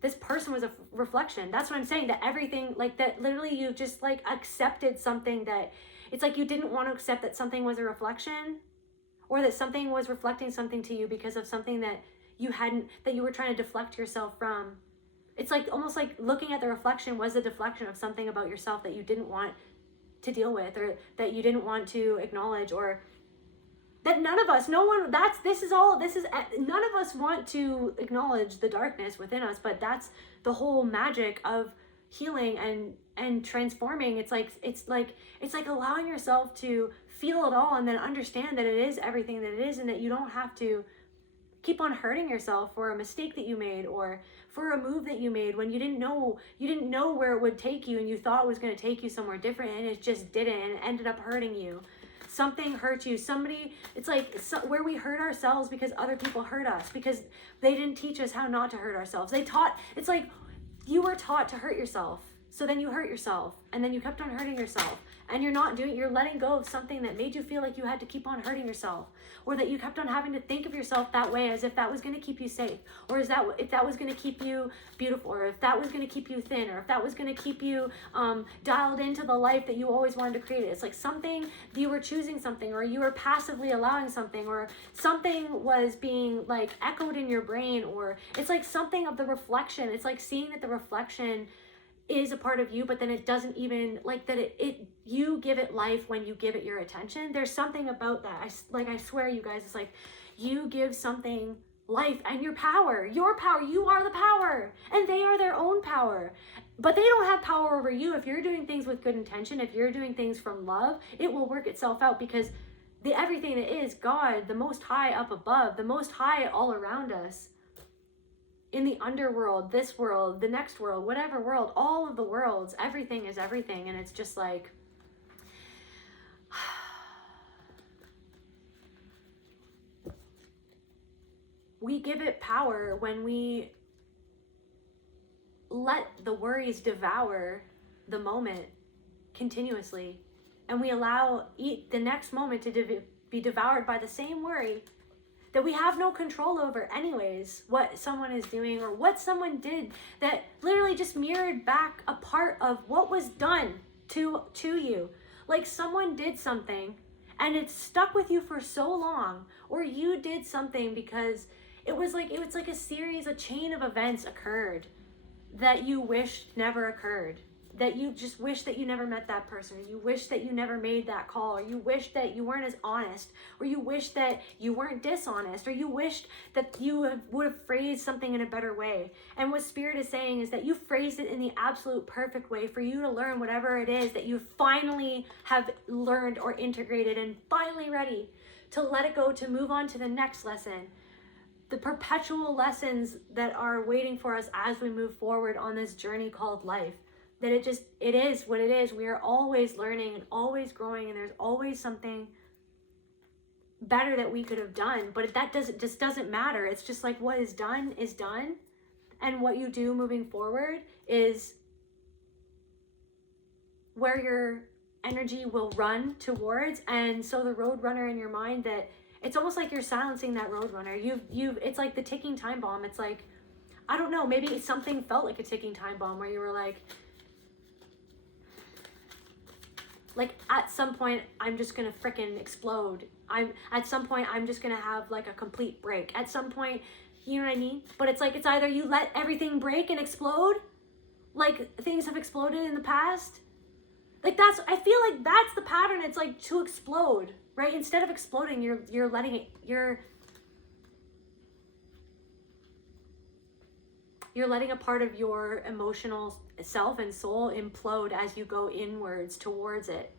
This person was a reflection. That's what I'm saying. That everything, like that literally you just like accepted something that, it's like you didn't want to accept that something was a reflection, or that something was reflecting something to you because of something that you were trying to deflect yourself from. It's like almost like looking at the reflection was a deflection of something about yourself that you didn't want to deal with, or that you didn't want to acknowledge, or that none of us, none of us want to acknowledge the darkness within us, but that's the whole magic of healing and transforming. It's like allowing yourself to feel it all and then understand that it is everything that it is, and that you don't have to keep on hurting yourself for a mistake that you made, or for a move that you made when you didn't know where it would take you, and you thought it was going to take you somewhere different, and it just didn't, and it ended up hurting you. Something hurt you. Somebody, it's like where we hurt ourselves because other people hurt us, because they didn't teach us how not to hurt ourselves. It's like you were taught to hurt yourself. So then you hurt yourself, and then you kept on hurting yourself, and you're letting go of something that made you feel like you had to keep on hurting yourself, or that you kept on having to think of yourself that way as if that was going to keep you safe, or if that was going to keep you beautiful, or if that was going to keep you thin, or if that was going to keep you dialed into the life that you always wanted to create. It's like something, you were choosing something, or you were passively allowing something, or something was being like echoed in your brain, or it's like something of the reflection. It's like seeing that the reflection is a part of you, but then it doesn't even like that you give it life when you give it your attention. There's something about that. I swear, you guys, it's like you give something life, and your power, you are the power, and they are their own power, but they don't have power over you. If you're doing things with good intention, if you're doing things from love, it will work itself out, because everything that is God, the Most High up above, the Most High all around us, in the underworld, this world, the next world, whatever world, all of the worlds, everything is everything. And it's just like, we give it power when we let the worries devour the moment continuously, and we allow the next moment to be devoured by the same worry that we have no control over anyways, what someone is doing or what someone did that literally just mirrored back a part of what was done to you. Like someone did something and it stuck with you for so long, or you did something because it was like a chain of events occurred that you wished never occurred. that you just wish that you never met that person, or you wish that you never made that call, or you wish that you weren't as honest, or you wish that you weren't dishonest, or you wished that you would have phrased something in a better way. And what Spirit is saying is that you phrased it in the absolute perfect way for you to learn whatever it is that you finally have learned or integrated and finally ready to let it go, to move on to the next lesson. The perpetual lessons that are waiting for us as we move forward on this journey called life. That it is what it is. We are always learning and always growing, and there's always something better that we could have done. But that just doesn't matter. It's just like what is done is done. And what you do moving forward is where your energy will run towards. And so the road runner in your mind, that it's almost like you're silencing that road runner. It's like the ticking time bomb. It's like, I don't know, maybe something felt like a ticking time bomb where you were like at some point I'm just gonna frickin' explode. At some point I'm just gonna have like a complete break. At some point, you know what I mean? But it's like, it's either you let everything break and explode, like things have exploded in the past. Like I feel like that's the pattern. It's like to explode, right? Instead of exploding, you're letting it, you're letting a part of your emotional self and soul implode as you go inwards towards it.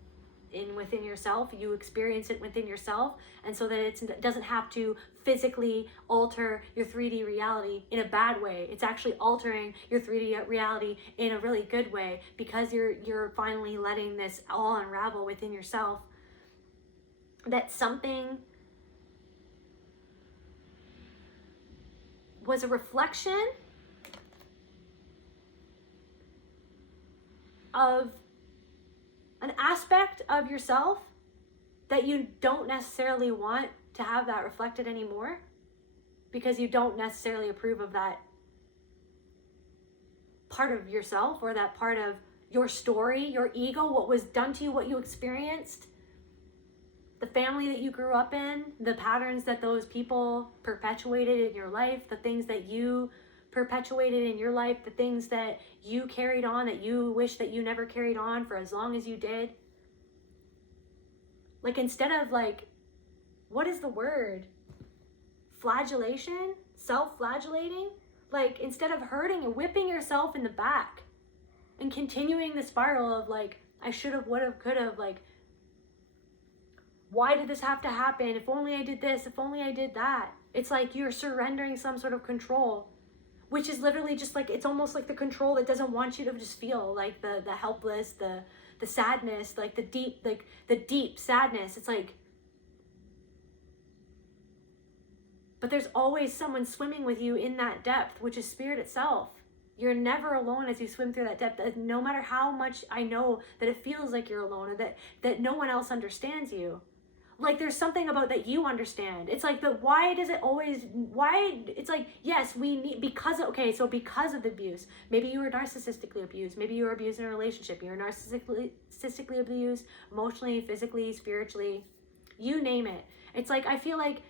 Within yourself, you experience it within yourself, and so that it doesn't have to physically alter your 3D reality in a bad way. It's actually altering your 3D reality in a really good way, because you're finally letting this all unravel within yourself. That something was a reflection of an aspect of yourself that you don't necessarily want to have that reflected anymore, because you don't necessarily approve of that part of yourself, or that part of your story, your ego, what was done to you, what you experienced, the family that you grew up in, the patterns that those people perpetuated in your life, the things that you perpetuated in your life, the things that you carried on that you wish that you never carried on for as long as you did. Like, instead of like, what is the word? Flagellation? Self-flagellating? Like, instead of hurting and whipping yourself in the back and continuing the spiral of like, I should have, would have, could have, like, why did this have to happen? If only I did this, if only I did that. It's like you're surrendering some sort of control, which is literally just like, it's almost like the control that doesn't want you to just feel like the helpless, the sadness, like the deep sadness. It's like, but there's always someone swimming with you in that depth, which is Spirit itself. You're never alone as you swim through that depth. No matter how much I know that it feels like you're alone, or that no one else understands you. Like, there's something about that you understand. It's like, why does it always, it's like, yes, we need, because of the abuse. Maybe you were narcissistically abused. Maybe you were abused in a relationship. You were narcissistically abused, emotionally, physically, spiritually, you name it. It's like, I feel like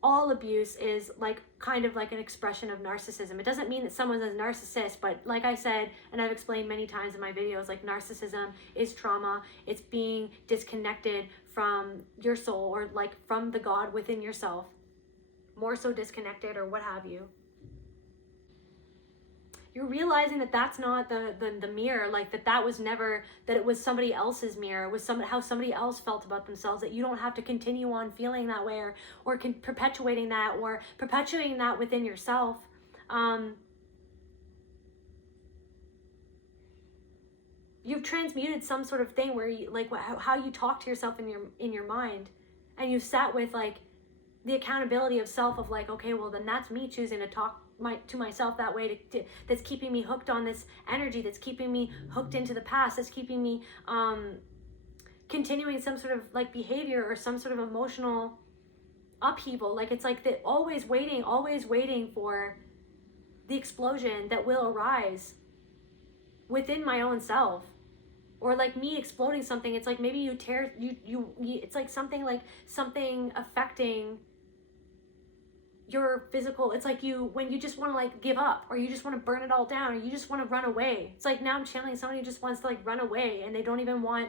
all abuse is like kind of like an expression of narcissism. It doesn't mean that someone's a narcissist, but like I said, and I've explained many times in my videos, like, narcissism is trauma. It's being disconnected from your soul, or like from the God within yourself, more so disconnected, or what have you. You're realizing that that's not the mirror, like that was never, that it was somebody else's mirror. It was how somebody else felt about themselves, that you don't have to continue on feeling that way, or perpetuating that within yourself. You've transmuted some sort of thing where you, like, how you talk to yourself in your mind, and you've sat with like the accountability of self, of like, okay, well then that's me choosing to talk to myself that way, that's keeping me hooked on this energy, that's keeping me hooked into the past, that's keeping me continuing some sort of like behavior or some sort of emotional upheaval. Like, it's like that, always waiting for the explosion that will arise within my own self, or like me exploding something. It's like, maybe it's like something affecting your physical, it's like when you just want to like give up, or you just want to burn it all down, or you just want to run away. It's like now I'm channeling somebody who just wants to like run away, and they don't even want,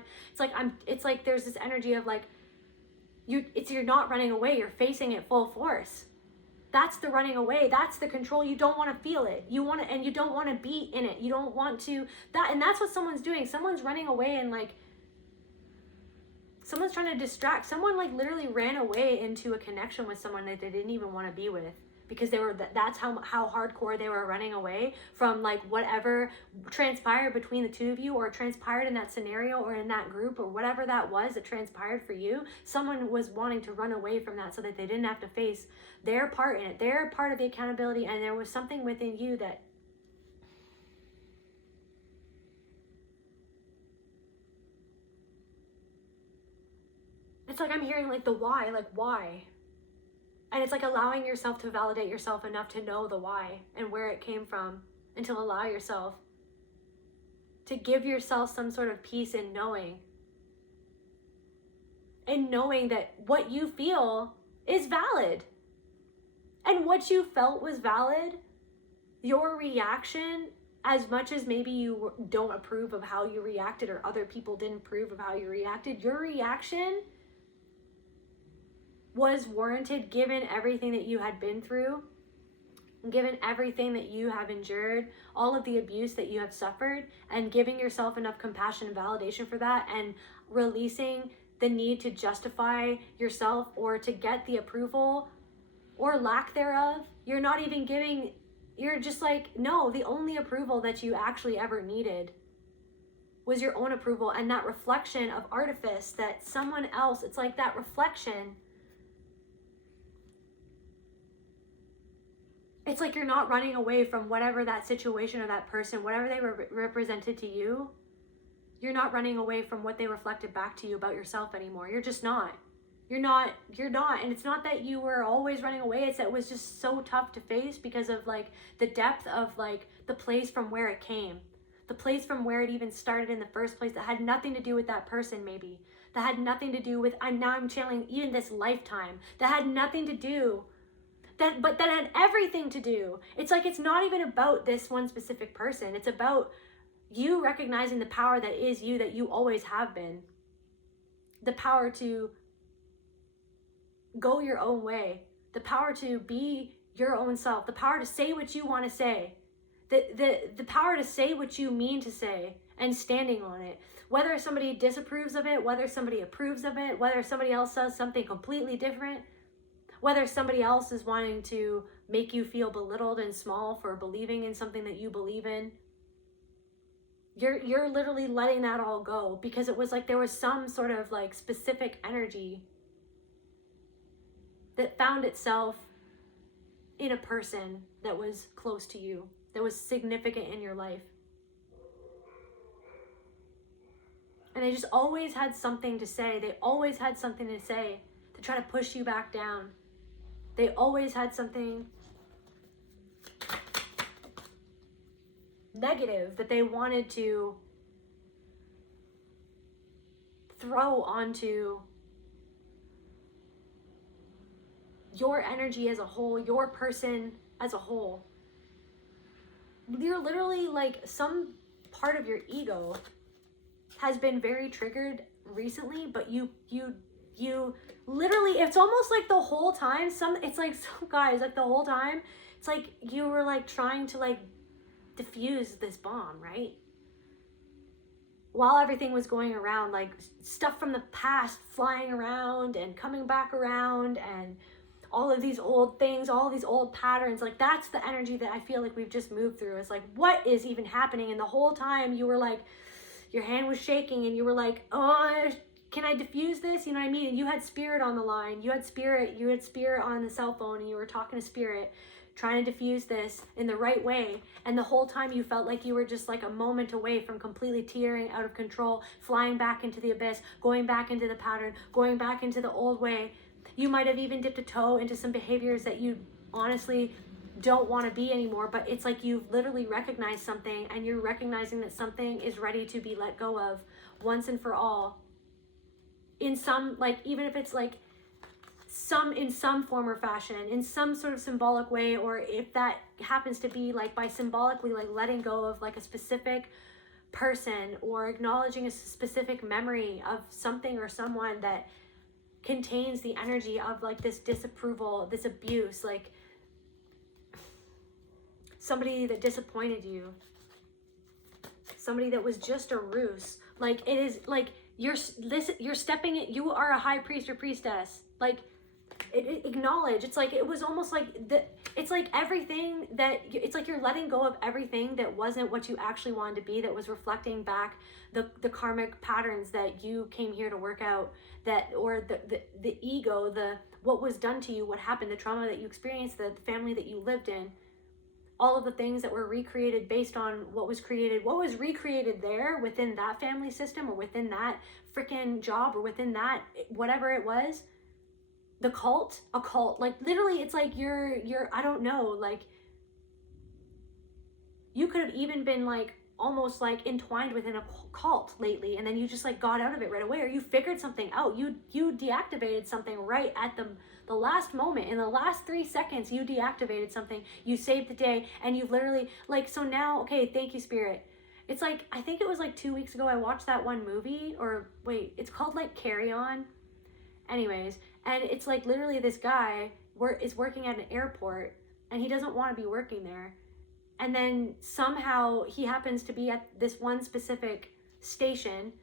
it's like there's this energy of like, you're not running away, you're facing it full force. That's the running away. That's the control. You don't want to feel it. You want to, and you don't want to be in it. You don't want to, and that's what someone's doing. Someone's running away, and like, someone's trying to distract. Someone like literally ran away into a connection with someone that they didn't even want to be with, because that's how hardcore they were running away from like whatever transpired between the two of you, or transpired in that scenario or in that group, or whatever that was that transpired for you. Someone was wanting to run away from that so that they didn't have to face their part in it, their part of the accountability. And there was something within you that it's like I'm hearing like the why, like why. And it's like allowing yourself to validate yourself enough to know the why and where it came from, and to allow yourself to give yourself some sort of peace in knowing. And knowing that what you feel is valid. And what you felt was valid. Your reaction, as much as maybe you don't approve of how you reacted, or other people didn't approve of how you reacted, your reaction was warranted, given everything that you had been through, given everything that you have endured, all of the abuse that you have suffered, and giving yourself enough compassion and validation for that, and releasing the need to justify yourself or to get the approval or lack thereof. You're not even giving, you're just like, no, the only approval that you actually ever needed was your own approval, and that reflection of artifice that someone else, it's like that reflection. It's like you're not running away from whatever that situation or that person, whatever they represented to you. You're not running away from what they reflected back to you about yourself anymore. You're just not. You're not. And it's not that you were always running away. It's that it was just so tough to face because of like the depth of like the place from where it came. The place from where it even started in the first place, that had nothing to do with that person maybe. That had nothing to do with, I'm channeling even this lifetime. That had nothing to do. But that had everything to do. It's like, it's not even about this one specific person. It's about you recognizing the power that is you, that you always have been. The power to go your own way. The power to be your own self. The power to say what you want to say. The power to say what you mean to say, and standing on it. Whether somebody disapproves of it, whether somebody approves of it, whether somebody else says something completely different, whether somebody else is wanting to make you feel belittled and small for believing in something that you believe in, you're literally letting that all go, because it was like there was some sort of like specific energy that found itself in a person that was close to you, that was significant in your life. And they just always had something to say. They always had something to say to try to push you back down. They always had something negative that they wanted to throw onto your energy as a whole, your person as a whole. You're literally like, some part of your ego has been very triggered recently, but you literally, it's almost like the whole time, it's like, some guys, like the whole time, it's like you were like trying to like diffuse this bomb, right? While everything was going around, like stuff from the past flying around and coming back around, and all of these old things, all of these old patterns, like that's the energy that I feel like we've just moved through. It's like, what is even happening? And the whole time you were like, your hand was shaking and you were like, oh, can I diffuse this? You know what I mean? And you had spirit on the line. You had spirit on the cell phone, and you were talking to spirit, trying to diffuse this in the right way. And the whole time you felt like you were just like a moment away from completely teetering out of control, flying back into the abyss, going back into the pattern, going back into the old way. You might have even dipped a toe into some behaviors that you honestly don't want to be anymore, but it's like you've literally recognized something, and you're recognizing that something is ready to be let go of once and for all. In some, like, even if it's like in some form or fashion, in some sort of symbolic way, or if that happens to be like by symbolically like letting go of like a specific person or acknowledging a specific memory of something or someone that contains the energy of like this disapproval, this abuse, like somebody that disappointed you, somebody that was just a ruse. Like it is like you're stepping it. You are a high priest or priestess. Like acknowledge. It's like it was almost like it's like everything that it's like you're letting go of everything that wasn't what you actually wanted to be, that was reflecting back the karmic patterns that you came here to work out, that or the ego, the what was done to you, what happened, the trauma that you experienced, the family that you lived in, all of the things that were recreated based on what was recreated there within that family system or within that freaking job or within that whatever it was. A cult, like literally it's like you're I don't know, like you could have even been like almost like entwined within a cult lately, and then you just like got out of it right away, or you figured something out, you deactivated something right at the last moment. In the last 3 seconds you deactivated something, you saved the day, and you've literally like, so now, okay, thank you, spirit. It's like, I think it was like 2 weeks ago I watched that one movie, or wait, it's called like Carry On. Anyways, and it's like literally this guy is working at an airport, and he doesn't want to be working there. And then somehow he happens to be at this one specific station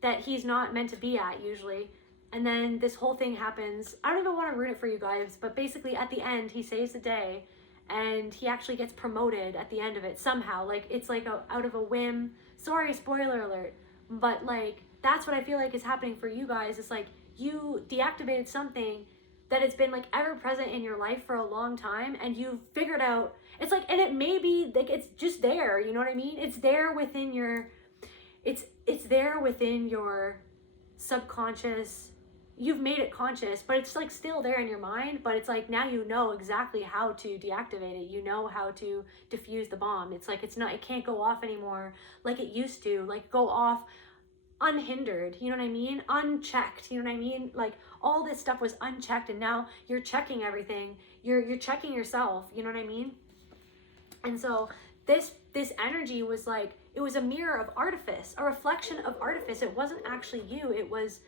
that he's not meant to be at usually. And then this whole thing happens. I don't even want to ruin it for you guys, but basically at the end, he saves the day, and he actually gets promoted at the end of it somehow. Like it's like out of a whim. Sorry, spoiler alert. But like, that's what I feel like is happening for you guys. It's like, you deactivated something that has been like ever present in your life for a long time, and you figured out, it's like, and it may be like it's just there, you know what I mean? It's there within your it's there within your subconscious. You've made it conscious, but it's like still there in your mind. But it's like now you know exactly how to deactivate it. You know how to diffuse the bomb. It's like it can't go off anymore like it used to, like go off unhindered, you know what I mean? Unchecked, you know what I mean? Like all this stuff was unchecked, and now you're checking everything. You're checking yourself, you know what I mean? And so this energy was like, it was a mirror of artifice, a reflection of artifice. It wasn't actually you, it was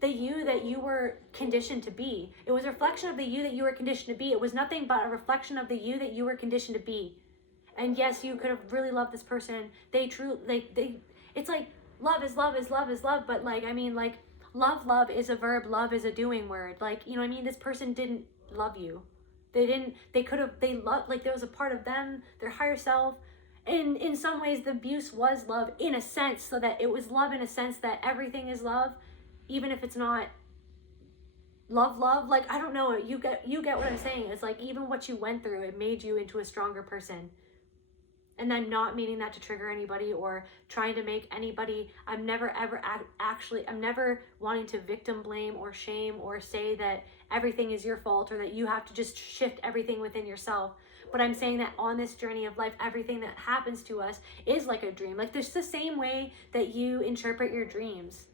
the you that you were conditioned to be. It was a reflection of the you that you were conditioned to be. It was nothing but a reflection of the you that you were conditioned to be. And yes, you could have really loved this person. It's like, love is love is love is love, but like, I mean, like, love is a verb, love is a doing word. Like, you know what I mean? This person didn't love you. They loved, like, there was a part of them, their higher self. And in some ways, the abuse was love in a sense, so that it was love in a sense that everything is love, even if it's not love. Like, I don't know, you get what I'm saying. It's like, even what you went through, it made you into a stronger person. And I'm not meaning that to trigger anybody or trying to make anybody, I'm never wanting to victim blame or shame or say that everything is your fault or that you have to just shift everything within yourself. But I'm saying that on this journey of life, everything that happens to us is like a dream. Like there's the same way that you interpret your dreams.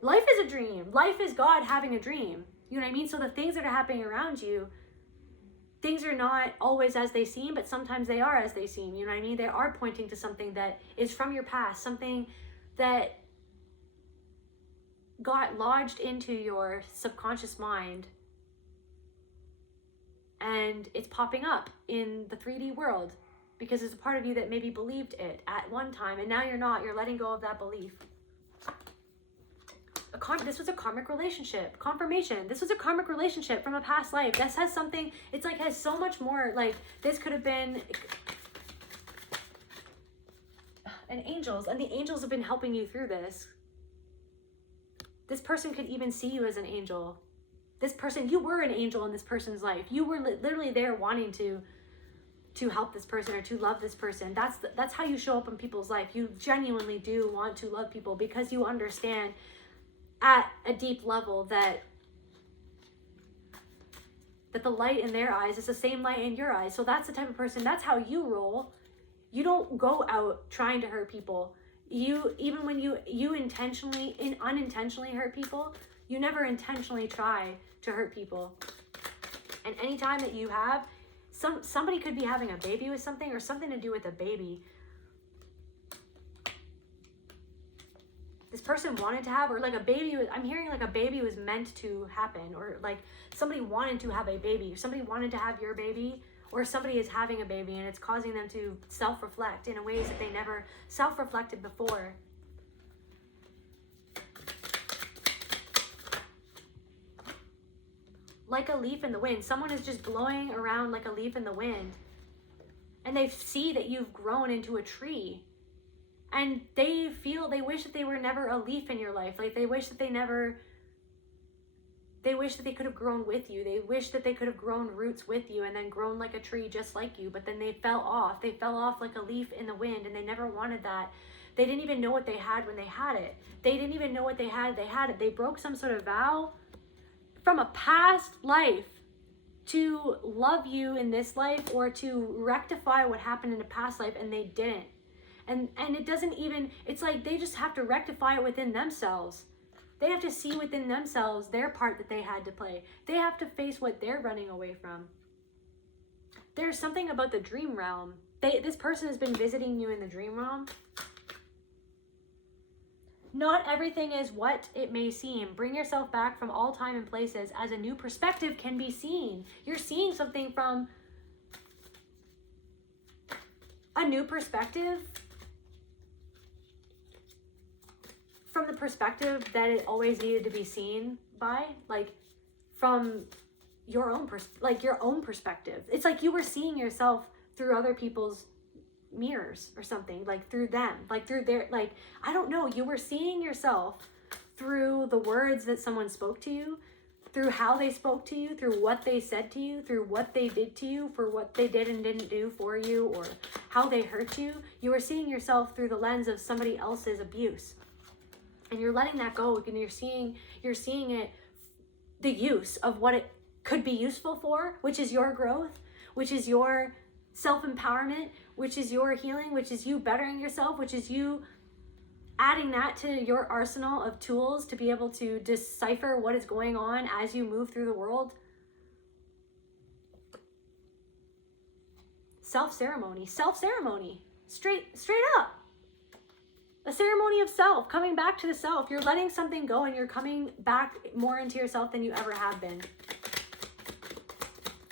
Life is a dream. Life is God having a dream. You know what I mean? So the things that are happening around you, things are not always as they seem, but sometimes they are as they seem. You know what I mean? They are pointing to something that is from your past, something that got lodged into your subconscious mind, and it's popping up in the 3D world because it's a part of you that maybe believed it at one time, and now you're not. You're letting go of that belief. This was a karmic relationship. Confirmation. This was a karmic relationship from a past life. This has something, it's like has so much more, like this could have been and angels, and the angels have been helping you through this. This person could even see you as an angel. This person, you were an angel in this person's life. You were literally there wanting to help this person or to love this person. That's how you show up in people's life. You genuinely do want to love people because you understand at a deep level that the light in their eyes is the same light in your eyes. So that's the type of person, that's how you roll. You don't go out trying to hurt people. Even when you unintentionally hurt people, You never intentionally try to hurt people. And anytime that you have, somebody could be having a baby with something, or something to do with a baby. This person wanted to have, or like a baby, I'm hearing like a baby was meant to happen, or like somebody wanted to have a baby, somebody wanted to have your baby, or somebody is having a baby and it's causing them to self-reflect in ways that they never self-reflected before. Like a leaf in the wind. Someone is just blowing around like a leaf in the wind. And they see that you've grown into a tree. And they wish that they were never a leaf in your life. Like they wish that they could have grown with you. They wish that they could have grown roots with you and then grown like a tree just like you. But then they fell off. They fell off like a leaf in the wind, and they never wanted that. They didn't even know what they had when they had it. They didn't even know what they had. They had it. They broke some sort of vow from a past life to love you in this life, or to rectify what happened in a past life, and they didn't. And it doesn't even, it's like they just have to rectify it within themselves. They have to see within themselves their part that they had to play. They have to face what they're running away from. There's something about the dream realm. This person has been visiting you in the dream realm. Not everything is what it may seem. Bring yourself back from all time and places as a new perspective can be seen. You're seeing something from a new perspective. From the perspective that it always needed to be seen by. Like from your own perspective. It's like you were seeing yourself through other people's mirrors or something, like through them, like through their, like, I don't know, you were seeing yourself through the words that someone spoke to you, through how they spoke to you, through what they said to you, through what they did to you, for what they did and didn't do for you, or how they hurt you. You were seeing yourself through the lens of somebody else's abuse, and you're letting that go, and you're seeing it, the use of what it could be useful for, which is your growth, which is your self-empowerment, which is your healing, which is you bettering yourself, which is you adding that to your arsenal of tools to be able to decipher what is going on as you move through the world. Self-ceremony, straight up. A ceremony of self, coming back to the self. You're letting something go and you're coming back more into yourself than you ever have been.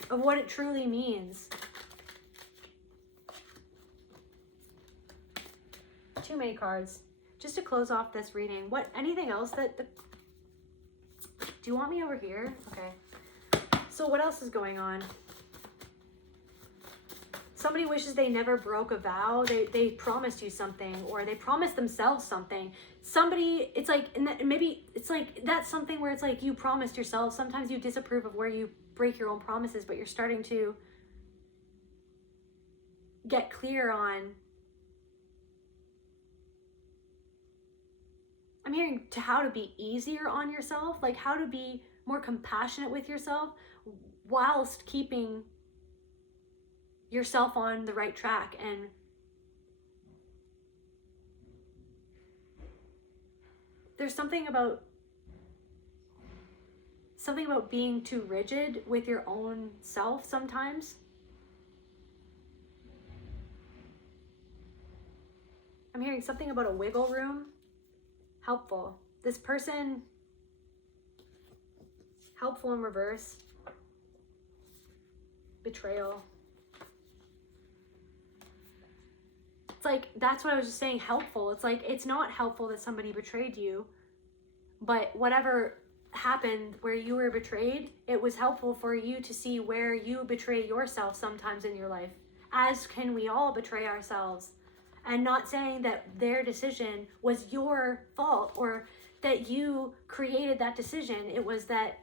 Of what it truly means. Too many cards. Just to close off this reading, anything else do you want me over here? Okay. So what else is going on? Somebody wishes they never broke a vow. They promised you something, or they promised themselves something. Somebody, it's like, maybe it's like that's something where it's like you promised yourself. Sometimes you disapprove of where you break your own promises, but you're starting to get clear on, I'm hearing to how to be easier on yourself, like how to be more compassionate with yourself whilst keeping yourself on the right track. And there's something about being too rigid with your own self sometimes. I'm hearing something about a wiggle room. Helpful. This person, helpful in reverse. Betrayal. It's like, that's what I was just saying, helpful. It's like, it's not helpful that somebody betrayed you, but whatever happened where you were betrayed, it was helpful for you to see where you betray yourself sometimes in your life, as can we all betray ourselves. And not saying that their decision was your fault or that you created that decision. It was that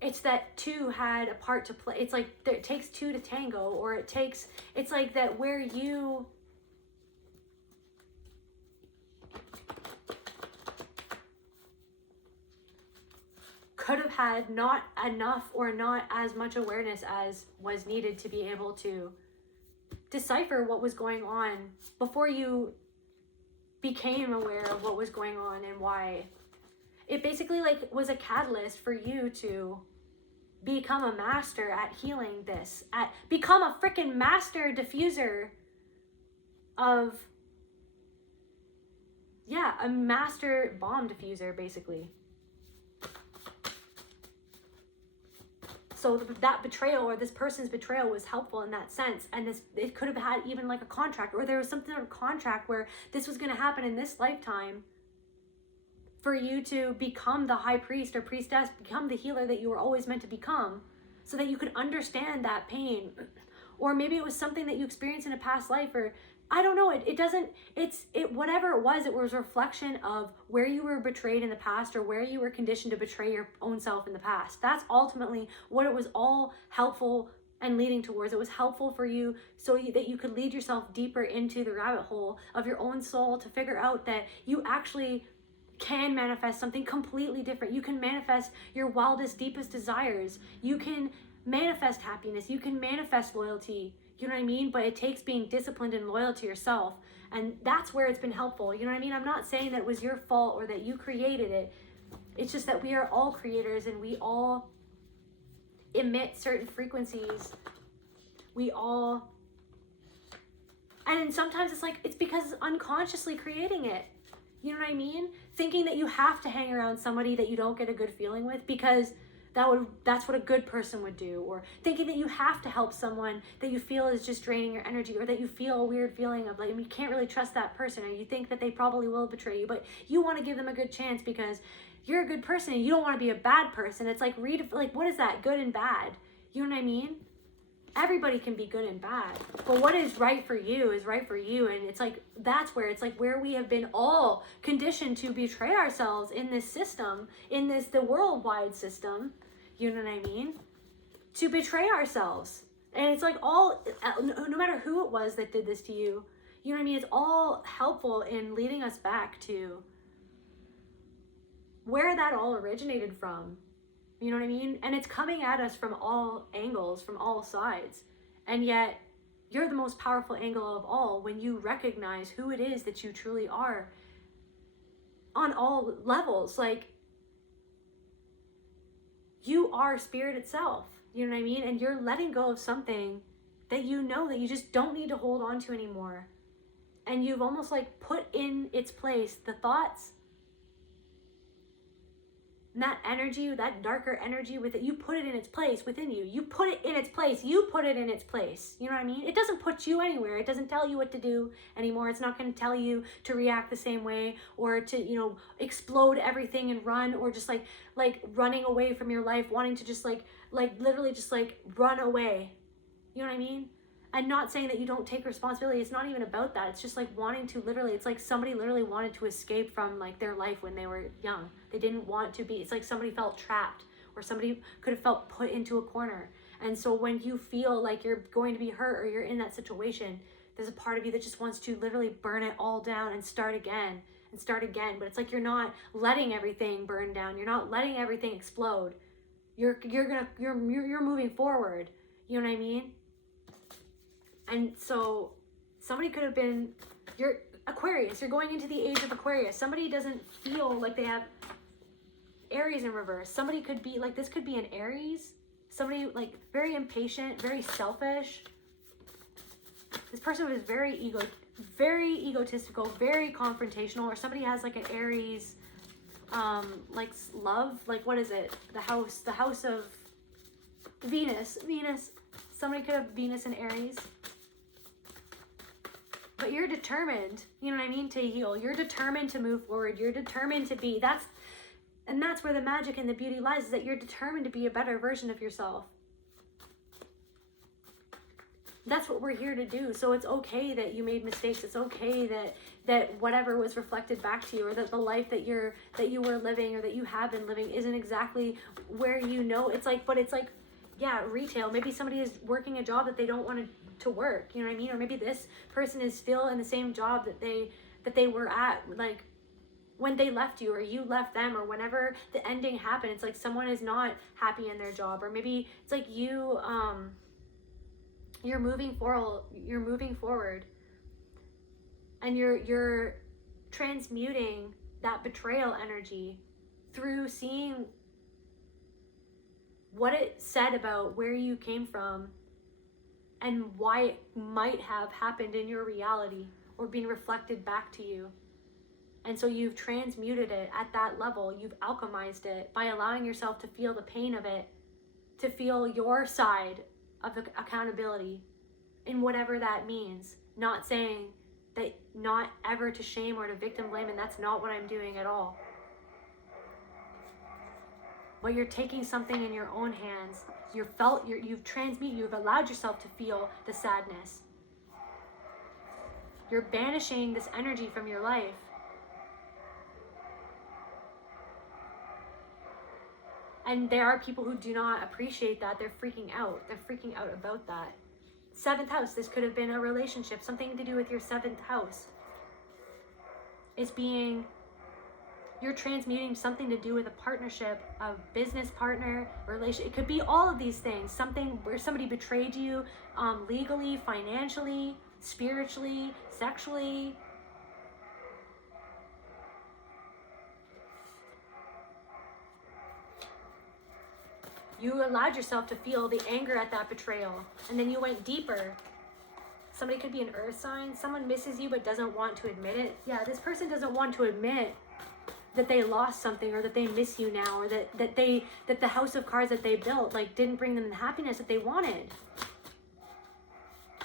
it's that two had a part to play. It's like it takes two to tango, or it's like that where you could have had not enough or not as much awareness as was needed to be able to decipher what was going on before you became aware of what was going on and why. It basically like was a catalyst for you to become a master at healing this, at become a freaking master diffuser of, yeah, a master bomb diffuser, basically. So that betrayal, or this person's betrayal, was helpful in that sense. And this, it could have had even like a contract, or there was something in a contract where this was going to happen in this lifetime for you to become the high priest or priestess, become the healer that you were always meant to become, so that you could understand that pain. Or maybe it was something that you experienced in a past life, or I don't know. Whatever it was a reflection of where you were betrayed in the past, or where you were conditioned to betray your own self in the past. That's ultimately what it was all helpful and leading towards. It was helpful for you that you could lead yourself deeper into the rabbit hole of your own soul, to figure out that you actually can manifest something completely different. You can manifest your wildest, deepest desires. You can manifest happiness. You can manifest loyalty. You know what I mean? But it takes being disciplined and loyal to yourself. And that's where it's been helpful. You know what I mean? I'm not saying that it was your fault or that you created it. It's just that we are all creators, and we all emit certain frequencies. And sometimes it's because it's unconsciously creating it. You know what I mean? Thinking that you have to hang around somebody that you don't get a good feeling with because that's what a good person would do. Or thinking that you have to help someone that you feel is just draining your energy, or that you feel a weird feeling of like, you can't really trust that person, or you think that they probably will betray you, but you want to give them a good chance because you're a good person and you don't want to be a bad person. It's like, what is that? Good and bad. You know what I mean? Everybody can be good and bad, but what is right for you is right for you. And it's like, that's where it's like where we have been all conditioned to betray ourselves in this system, in the worldwide system. You know what I mean? To betray ourselves. And it's like no matter who it was that did this to you, you know what I mean? It's all helpful in leading us back to where that all originated from. You know what I mean? And it's coming at us from all angles, from all sides. And yet, you're the most powerful angle of all when you recognize who it is that you truly are on all levels. Like, you are spirit itself. You know what I mean? And you're letting go of something that you know that you just don't need to hold on to anymore. And you've almost like put in its place the thoughts, and that energy, that darker energy with it, you put it in its place within you. You put it in its place. You put it in its place. You know what I mean? It doesn't put you anywhere. It doesn't tell you what to do anymore. It's not going to tell you to react the same way, or to, explode everything and run, or just like running away from your life, wanting to just literally just run away. You know what I mean? And not saying that you don't take responsibility. It's not even about that. It's just like wanting to literally, it's like somebody literally wanted to escape from like their life when they were young. They didn't want to be, it's like somebody felt trapped, or somebody could have felt put into a corner. And so when you feel like you're going to be hurt, or you're in that situation, there's a part of you that just wants to literally burn it all down and start again and start again. But it's like, you're not letting everything burn down. You're not letting everything explode. You're moving forward. You know what I mean? And so somebody could have been, you're Aquarius, you're going into the age of Aquarius. Somebody doesn't feel like they have Aries in reverse. Somebody could be like, this could be an Aries. Somebody like very impatient, very selfish. This person was very egotistical, very confrontational. Or somebody has like an Aries, like love, like what is it? The house of Venus. Somebody could have Venus and Aries. But you're determined, you know what I mean, to heal. You're determined to move forward. You're determined to be. That's where the magic and the beauty lies, is that you're determined to be a better version of yourself. That's what we're here to do. So it's okay that you made mistakes. It's okay that whatever was reflected back to you, or that the life that you were living, or that you have been living, isn't exactly where it's like, but it's like, yeah, retail. Maybe somebody is working a job that they don't want to work, you know what I mean? Or maybe this person is still in the same job that they were at, like when they left you or you left them, or whenever the ending happened, it's like someone is not happy in their job, or maybe it's like you're moving forward and you're transmuting that betrayal energy through seeing what it said about where you came from and why it might have happened in your reality or been reflected back to you. And so you've transmuted it at that level. You've alchemized it by allowing yourself to feel the pain of it, to feel your side of accountability in whatever that means. Not saying that, not ever to shame or to victim blame, and that's not what I'm doing at all. But you're taking something in your own hands. You've transmuted, you've allowed yourself to feel the sadness. You're banishing this energy from your life. And there are people who do not appreciate that. They're freaking out. They're freaking out about that. 7th house, this could have been a relationship, something to do with your 7th house. You're transmuting something to do with a partnership, a business partner, relation. It could be all of these things. Something where somebody betrayed you legally, financially, spiritually, sexually. You allowed yourself to feel the anger at that betrayal, and then you went deeper. Somebody could be an earth sign. Someone misses you but doesn't want to admit it. Yeah, this person doesn't want to admit that they lost something, or that they miss you now, or that the house of cards that they built like didn't bring them the happiness that they wanted.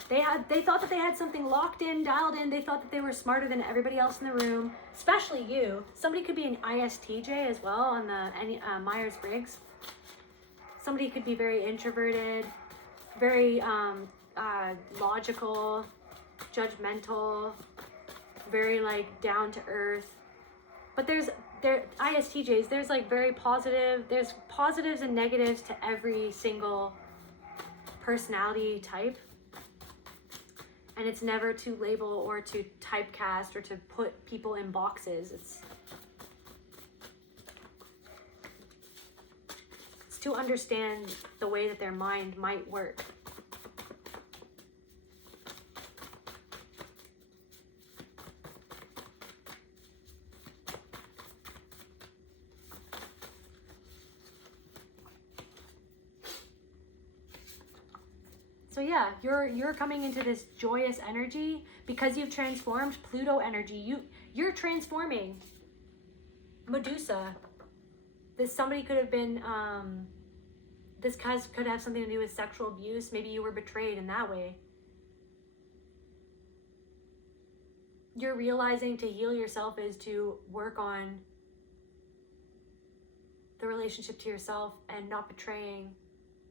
They thought that they had something locked in, dialed in. They thought that they were smarter than everybody else in the room, especially you. Somebody could be an ISTJ as well on the Myers-Briggs. Somebody could be very introverted, very logical, judgmental, very like down to earth. But there ISTJs, there's like very positive, there's positives and negatives to every single personality type. And it's never to label or to typecast or to put people in boxes. It's to understand the way that their mind might work. So yeah, you're coming into this joyous energy because you've transformed Pluto energy. You're transforming Medusa. Somebody could have been this could have something to do with sexual abuse. Maybe you were betrayed in that way. You're realizing to heal yourself is to work on the relationship to yourself and not betraying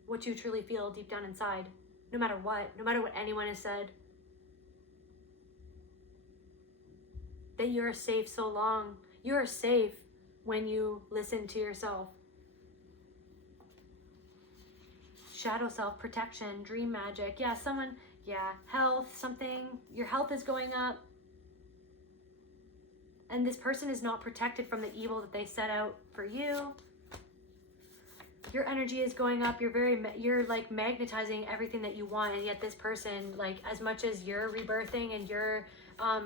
what you truly feel deep down inside. No matter what anyone has said. That you're safe so long. You're safe when you listen to yourself. Shadow self, protection, dream magic. Yeah, health, something. Your health is going up. And this person is not protected from the evil that they set out for you. Your energy is going up. You're like magnetizing everything that you want, and yet this person, like, as much as you're rebirthing and you're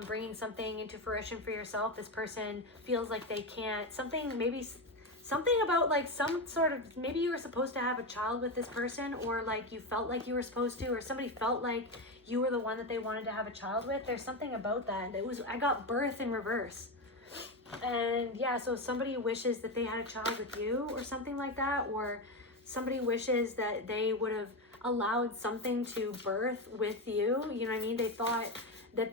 bringing something into fruition for yourself, this person feels like they can't. Something about like some sort of, maybe you were supposed to have a child with this person, or like you felt like you were supposed to, or somebody felt like you were the one that they wanted to have a child with. There's something about that. I got birth in reverse. And yeah, so somebody wishes that they had a child with you or something like that, or somebody wishes that they would have allowed something to birth with you. You know what I mean? They thought that,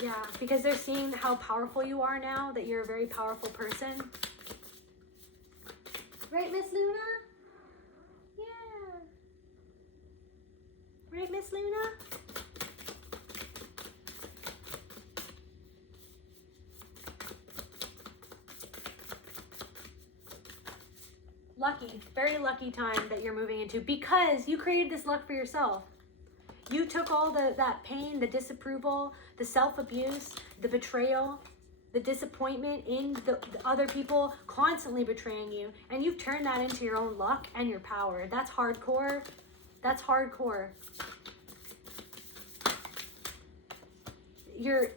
yeah, because they're seeing how powerful you are now, that you're a very powerful person. Right, Miss Luna? Yeah. Right, Miss Luna? Lucky, very lucky time that you're moving into, because you created this luck for yourself. You took all that pain, the disapproval, the self-abuse, the betrayal, the disappointment in the other people constantly betraying you, and you've turned that into your own luck and your power. That's hardcore. That's hardcore. You're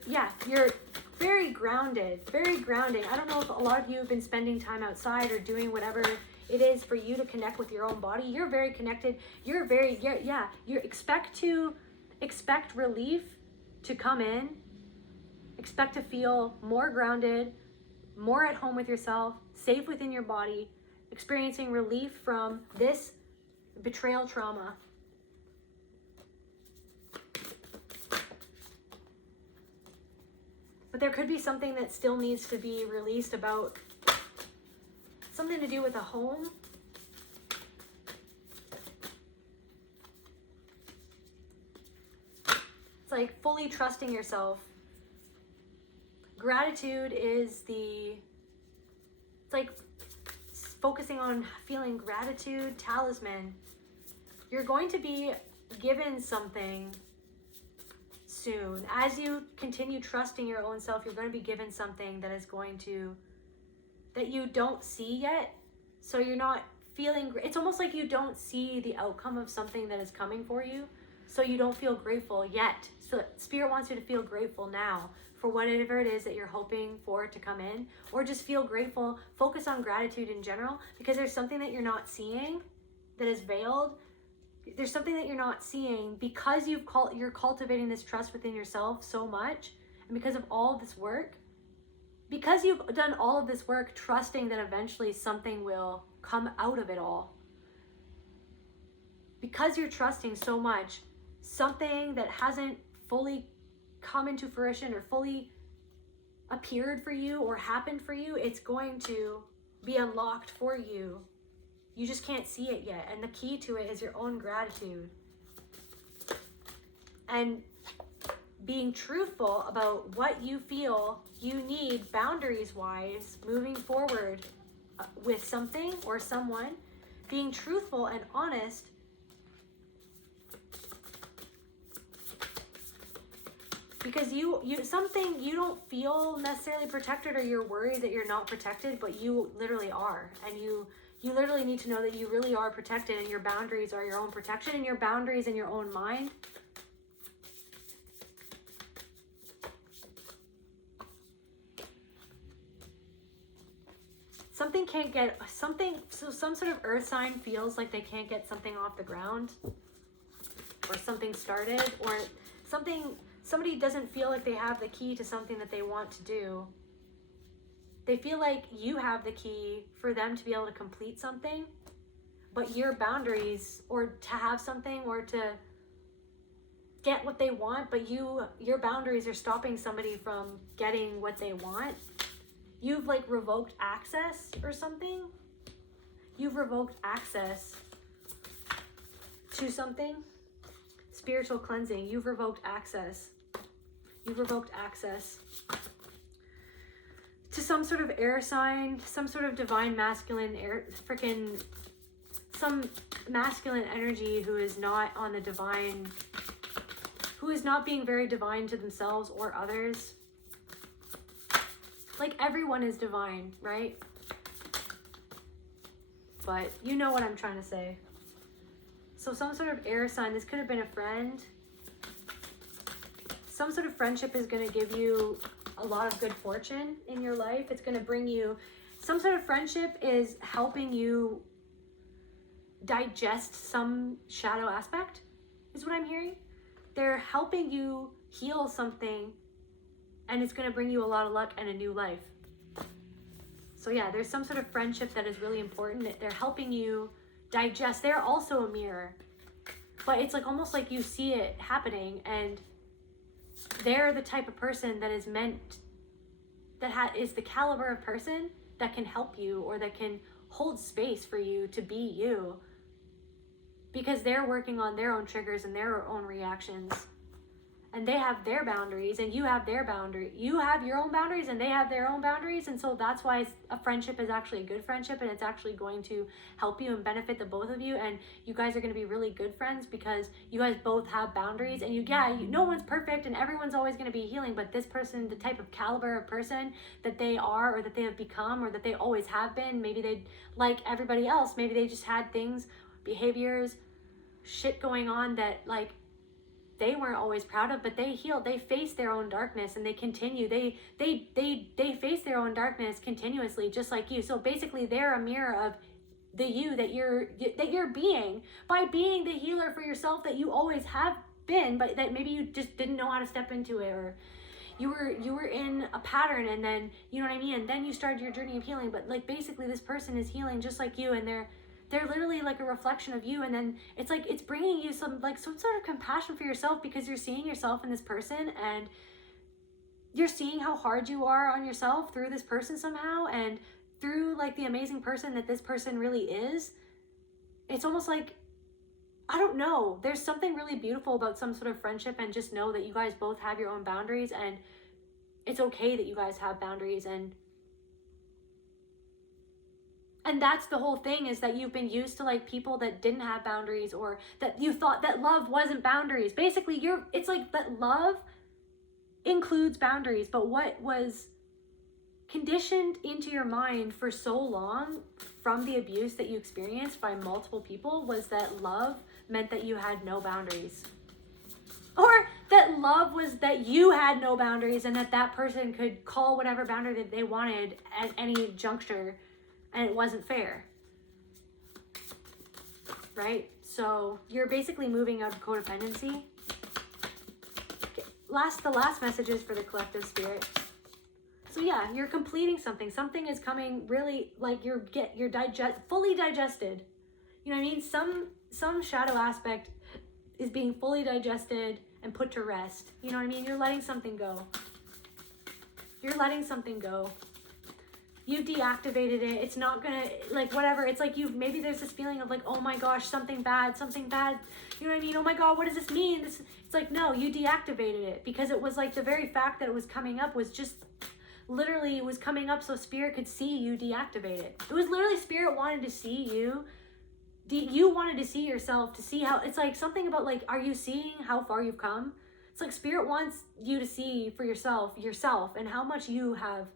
very grounded, very grounding. I don't know if a lot of you have been spending time outside or doing whatever it is for you to connect with your own body. You're very connected. You expect relief to come in. Expect to feel more grounded, more at home with yourself, safe within your body, experiencing relief from this betrayal trauma. But there could be something that still needs to be released about something to do with a home. It's like fully trusting yourself. Gratitude is it's like focusing on feeling gratitude, talisman. You're going to be given something soon. As you continue trusting your own self, you're going to be given something that you don't see yet. So you're not feeling, it's almost like you don't see the outcome of something that is coming for you. So you don't feel grateful yet. So Spirit wants you to feel grateful now for whatever it is that you're hoping for to come in, or just feel grateful. Focus on gratitude in general, because there's something that you're not seeing that is veiled. There's something that you're not seeing because you're cultivating this trust within yourself so much, and because of all of this work, because you've done all of this work trusting that eventually something will come out of it all. Because you're trusting so much, something that hasn't fully come into fruition or fully appeared for you or happened for you, it's going to be unlocked for you. You just can't see it yet. And the key to it is your own gratitude. And being truthful about what you feel you need boundaries-wise moving forward with something or someone. Being truthful and honest. Because you don't feel necessarily protected, or you're worried that you're not protected, but you literally are. And you literally need to know that you really are protected, and your boundaries are your own protection, and your boundaries in your own mind. Some sort of earth sign feels like they can't get something off the ground, or something started, or somebody doesn't feel like they have the key to something that they want to do. They feel like you have the key for them to be able to complete something, but your boundaries, or to have something, or to get what they want, but your boundaries are stopping somebody from getting what they want. You've like revoked access or something. You've revoked access to something. Spiritual cleansing. You've revoked access. You've revoked access to some sort of air sign, some sort of divine masculine some masculine energy who is not on the divine, who is not being very divine to themselves or others. Like, everyone is divine, right? But you know what I'm trying to say. So some sort of air sign, this could have been a friend. Some sort of friendship is going to give you a lot of good fortune in your life. It's going to bring you, some sort of friendship is helping you digest some shadow aspect, is what I'm hearing. They're helping you heal something, and it's going to bring you a lot of luck and a new life. So yeah, there's some sort of friendship that is really important. They're helping you digest. They're also a mirror, but it's like almost like you see it happening, and they're the type of person that is meant, is the caliber of person that can help you, or that can hold space for you to be you, because they're working on their own triggers and their own reactions. and they have their boundaries, and you have their boundary. You have your own boundaries, and they have their own boundaries. And so that's why a friendship is actually a good friendship, and it's actually going to help you and benefit the both of you. And you guys are going to be really good friends because you guys both have boundaries. And no one's perfect, and everyone's always going to be healing. But this person, the type of caliber of person that they are, or that they have become, or that they always have been, maybe they, like everybody else, maybe they just had things, behaviors, shit going on that like they weren't always proud of, but they healed. They faced their own darkness, and they continue. They face their own darkness continuously, just like you. So basically, they're a mirror of the you that you're being, by being the healer for yourself that you always have been, but that maybe you just didn't know how to step into it, or you were in a pattern, and then, you know what I mean, and then you started your journey of healing. But like basically, this person is healing just like you, and they're literally like a reflection of you. And then it's like it's bringing you some sort of compassion for yourself, because you're seeing yourself in this person, and you're seeing how hard you are on yourself through this person somehow, and through like the amazing person that this person really is. It's almost like, I don't know, there's something really beautiful about some sort of friendship, and just know that you guys both have your own boundaries, and it's okay that you guys have boundaries. And that's the whole thing, is that you've been used to like people that didn't have boundaries, or that you thought that love wasn't boundaries. Basically, it's like that love includes boundaries, but what was conditioned into your mind for so long from the abuse that you experienced by multiple people was that love meant that you had no boundaries. Or that love was that you had no boundaries, and that person could call whatever boundary that they wanted at any juncture, and it wasn't fair, right? So you're basically moving out of codependency. Okay. The last message is for the collective spirit. So yeah, you're completing something. Something is coming really, like you're fully digested. You know what I mean? Some shadow aspect is being fully digested and put to rest. You know what I mean? You're letting something go. You're letting something go. You deactivated it. It's not gonna, like, whatever. It's like maybe there's this feeling of like, oh my gosh, something bad. You know what I mean? Oh my God, what does this mean? It's like, no, you deactivated it, because it was like the very fact that it was coming up was just literally, it was coming up so spirit could see you deactivate it. It was literally spirit wanted to see you. You wanted to see yourself, to see how, it's like something about like, are you seeing how far you've come? It's like spirit wants you to see for yourself, and how much you have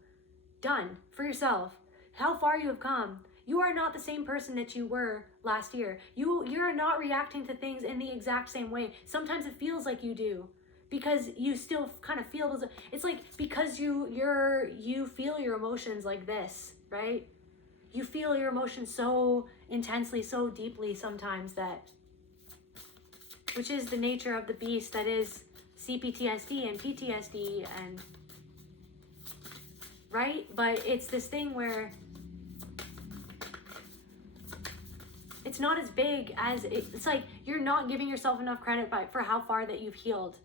done for yourself, how far you have come. You are not the same person that you were last year. You're not reacting to things in the exact same way. Sometimes it feels like you do, because you still kind of feel those. It's like because you feel your emotions like this, right? You feel your emotions so intensely, so deeply sometimes, that, which is the nature of the beast that is CPTSD and PTSD, and right? But it's this thing where it's not as big as it's like you're not giving yourself enough credit for how far that you've healed,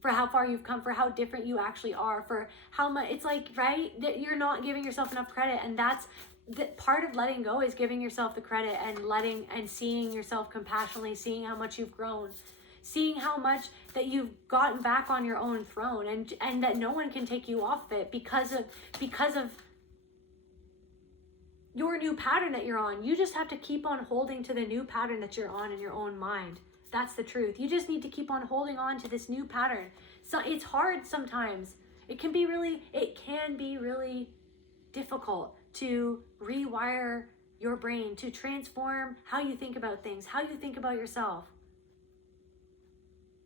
for how far you've come, for how different you actually are, for how much, it's like, right, that you're not giving yourself enough credit. And that's the part of letting go, is giving yourself the credit, and seeing yourself compassionately, seeing how much you've grown, seeing how much that you've gotten back on your own throne, and that no one can take you off it because of your new pattern that you're on. You just have to keep on holding to the new pattern that you're on in your own mind. That's the truth. You just need to keep on holding on to this new pattern. So it's hard sometimes. It can be really difficult to rewire your brain, to transform how you think about things, how you think about yourself.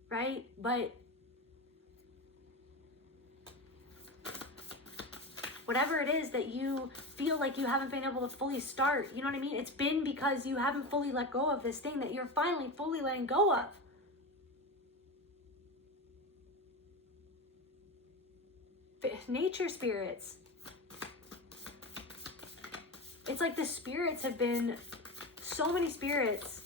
Right? But whatever it is that you feel like you haven't been able to fully start, you know what I mean? It's been because you haven't fully let go of this thing that you're finally fully letting go of. Nature spirits. It's like the spirits have been, so many spirits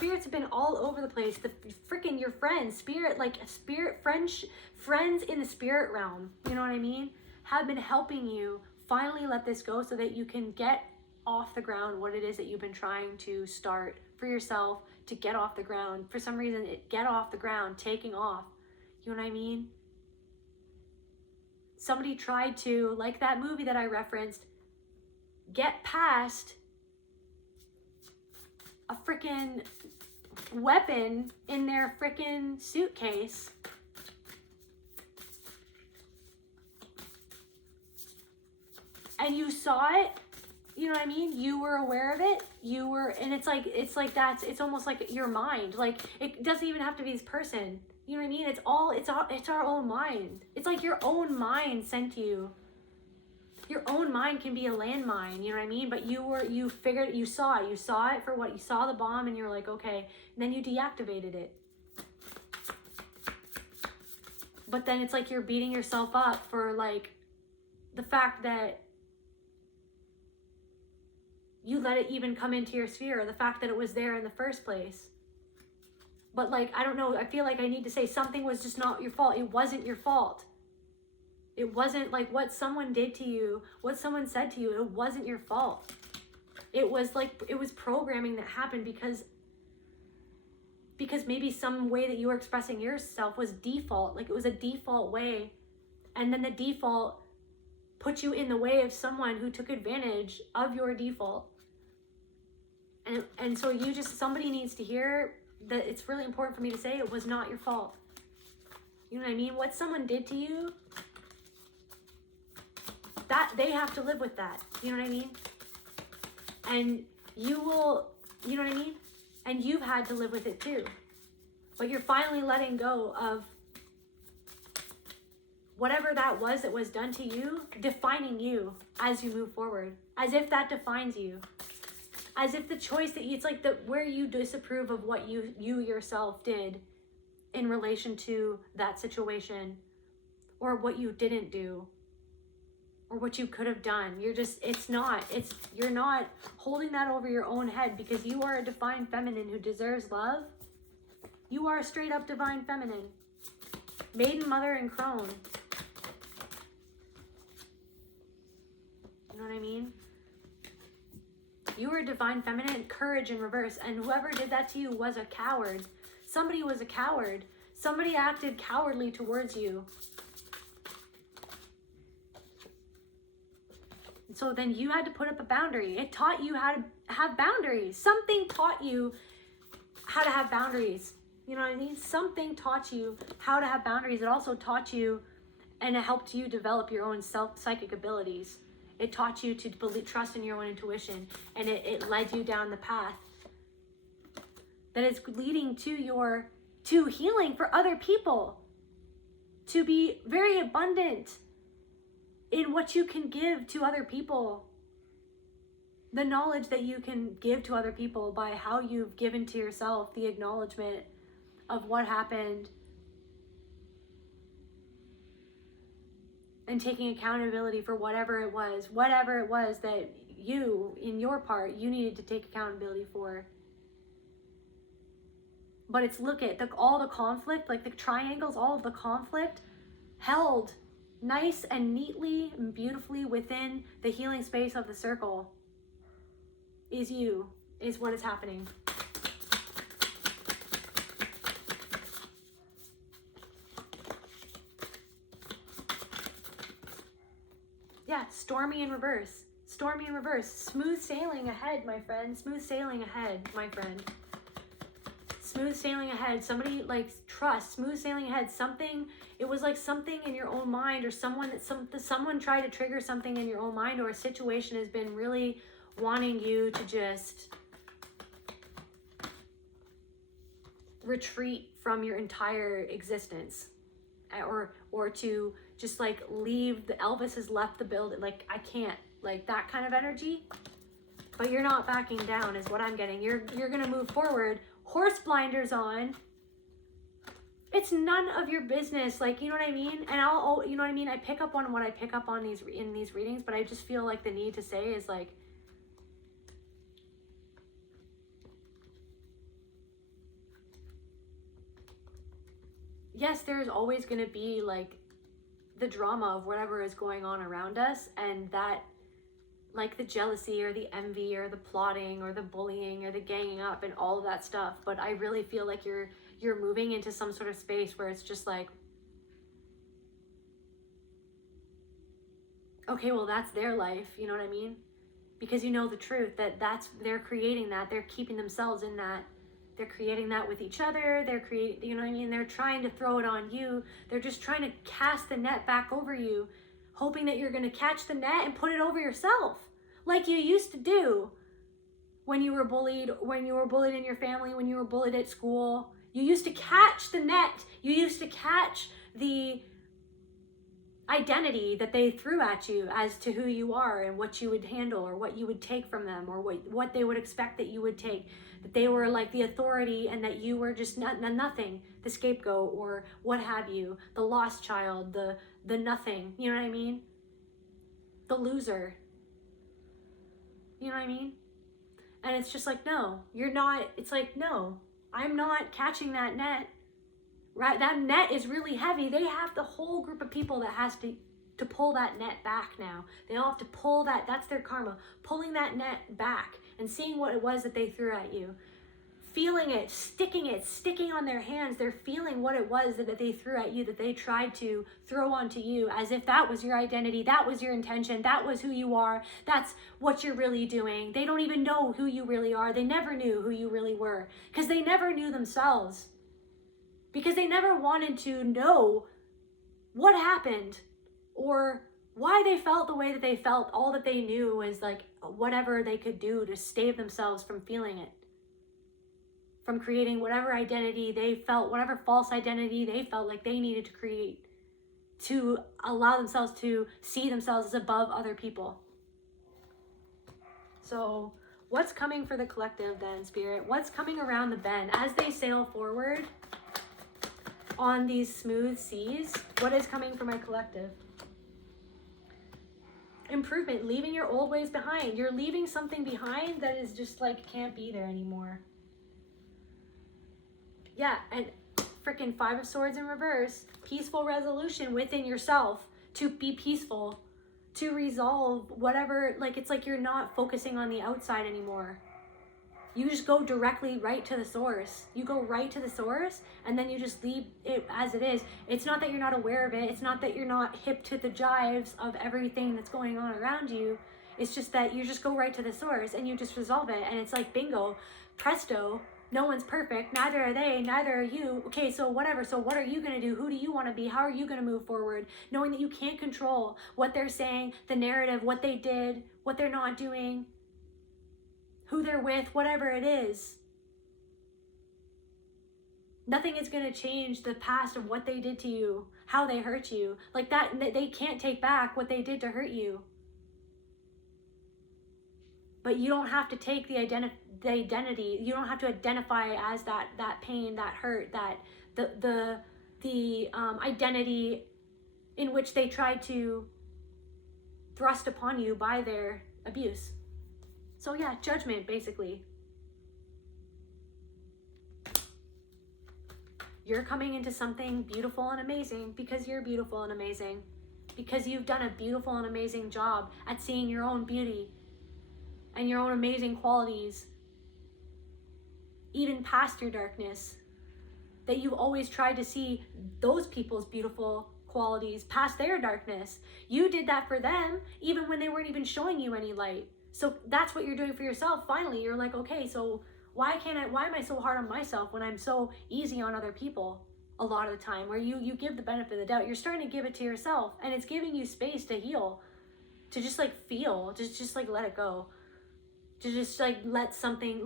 have been all over the place. The freaking, your friends, friends in the spirit realm, you know what I mean, have been helping you finally let this go, so that you can get off the ground what it is that you've been trying to start for yourself, to get off the ground. For some reason, get off the ground, taking off. You know what I mean? Somebody tried to, like that movie that I referenced, get past a freaking weapon in their freaking suitcase. And you saw it, you know what I mean? You were aware of it. You were, and it's almost like your mind. Like, it doesn't even have to be this person. You know what I mean? It's our own mind. It's like your own mind sent you. Your own mind can be a landmine, you know what I mean? But you saw it for what you saw, the bomb, and you're like, okay. And then you deactivated it. But then it's like you're beating yourself up for like the fact that you let it even come into your sphere, or the fact that it was there in the first place. But like, I don't know, I feel like I need to say something was just not your fault. It wasn't your fault. It wasn't like what someone did to you, what someone said to you, it wasn't your fault. It was like, it was programming that happened because maybe some way that you were expressing yourself was default. Like, it was a default way. And then the default put you in the way of someone who took advantage of your default. And so somebody needs to hear that it's really important for me to say it was not your fault. You know what I mean? What someone did to you, that they have to live with that. You know what I mean? And you will, you know what I mean? And you've had to live with it too. But you're finally letting go of whatever that was done to you, defining you as you move forward. As if that defines you. As if the choice that it's like where you disapprove of what you yourself did in relation to that situation, or what you didn't do, or what you could have done. You're not holding that over your own head, because you are a divine feminine who deserves love. You are a straight up divine feminine. Maiden, mother, and crone. You know what I mean? You were a divine feminine, courage in reverse. And whoever did that to you was a coward. Somebody was a coward. Somebody acted cowardly towards you. So then you had to put up a boundary. It taught you how to have boundaries. Something taught you how to have boundaries. You know what I mean? Something taught you how to have boundaries. It also taught you, and it helped you develop your own psychic abilities. It taught you to trust in your own intuition, and it led you down the path that is leading to healing for other people, to be very abundant in what you can give to other people, the knowledge that you can give to other people by how you've given to yourself the acknowledgement of what happened, and taking accountability for whatever it was that you, in your part, you needed to take accountability for. But it's, look at all the conflict, like the triangles, all of the conflict held nice and neatly and beautifully within the healing space of the circle is what is happening. Yeah, stormy in reverse. Stormy in reverse. Smooth sailing ahead, my friend. Smooth sailing ahead, my friend. Smooth sailing ahead. Somebody like trust. Smooth sailing ahead. Something. It was like something in your own mind, or someone tried to trigger something in your own mind, or a situation has been really wanting you to just retreat from your entire existence, or to just like leave. The Elvis has left the building. Like, I can't, like that kind of energy. But you're not backing down is what I'm getting. You're gonna move forward. Horse blinders on. It's none of your business. Like, you know what I mean? And you know what I mean? I pick up on what I pick up on in these readings, but I just feel like the need to say is like, yes, there's always going to be like the drama of whatever is going on around us, and that, like the jealousy or the envy or the plotting or the bullying or the ganging up and all of that stuff. But I really feel like you're moving into some sort of space where it's just like, okay, well, that's their life, you know what I mean? Because you know the truth, that they're creating that, they're keeping themselves in that, they're creating that with each other, they're creating, you know what I mean? They're trying to throw it on you, they're just trying to cast the net back over you, hoping that you're going to catch the net and put it over yourself, like you used to do when you were bullied in your family, when you were bullied at school. You used to catch the net, you used to catch the identity that they threw at you as to who you are and what you would handle or what you would take from them, or what they would expect that you would take, that they were like the authority and that you were just nothing, the scapegoat or what have you, the lost child, the nothing, you know what I mean? The loser. You know what I mean? And it's just like, no, you're not. It's like, no, I'm not catching that net. Right? That net is really heavy. They have the whole group of people that has to pull that net back now. They all have to pull that. That's their karma. Pulling that net back and seeing what it was that they threw at you. Feeling it, sticking on their hands. They're feeling what it was that they threw at you, that they tried to throw onto you, as if that was your identity, that was your intention, that was who you are, that's what you're really doing. They don't even know who you really are. They never knew who you really were, because they never knew themselves. Because they never wanted to know what happened or why they felt the way that they felt. All that they knew was like whatever they could do to stave themselves from feeling it, from creating whatever identity they felt, whatever false identity they felt like they needed to create to allow themselves to see themselves as above other people. So what's coming for the collective then, Spirit? What's coming around the bend as they sail forward on these smooth seas? What is coming for my collective? Improvement, leaving your old ways behind. You're leaving something behind that is just like can't be there anymore. Yeah, and freaking 5 of Swords in reverse. Peaceful resolution within yourself to be peaceful, to resolve whatever, like it's like you're not focusing on the outside anymore. You just go directly right to the source. You go right to the source and then you just leave it as it is. It's not that you're not aware of it. It's not that you're not hip to the jives of everything that's going on around you. It's just that you just go right to the source and you just resolve it. And it's like bingo, presto, no one's perfect. Neither are they, neither are you. Okay, so whatever. So what are you going to do? Who do you want to be? How are you going to move forward? Knowing that you can't control what they're saying, the narrative, what they did, what they're not doing, who they're with, whatever it is. Nothing is going to change the past of what they did to you, how they hurt you. Like that, they can't take back what they did to hurt you. But you don't have to take the identity. You don't have to identify as that pain, that hurt, that the identity in which they tried to thrust upon you by their abuse. So yeah, judgment, basically. You're coming into something beautiful and amazing because you're beautiful and amazing. Because you've done a beautiful and amazing job at seeing your own beauty and your own amazing qualities, even past your darkness. That you've always tried to see those people's beautiful qualities past their darkness. You did that for them, even when they weren't even showing you any light. So that's what you're doing for yourself. Finally, you're like, okay, so why am I so hard on myself when I'm so easy on other people a lot of the time? Where you give the benefit of the doubt. You're starting to give it to yourself, and it's giving you space to heal, to just like feel, just like let it go. To just like let something.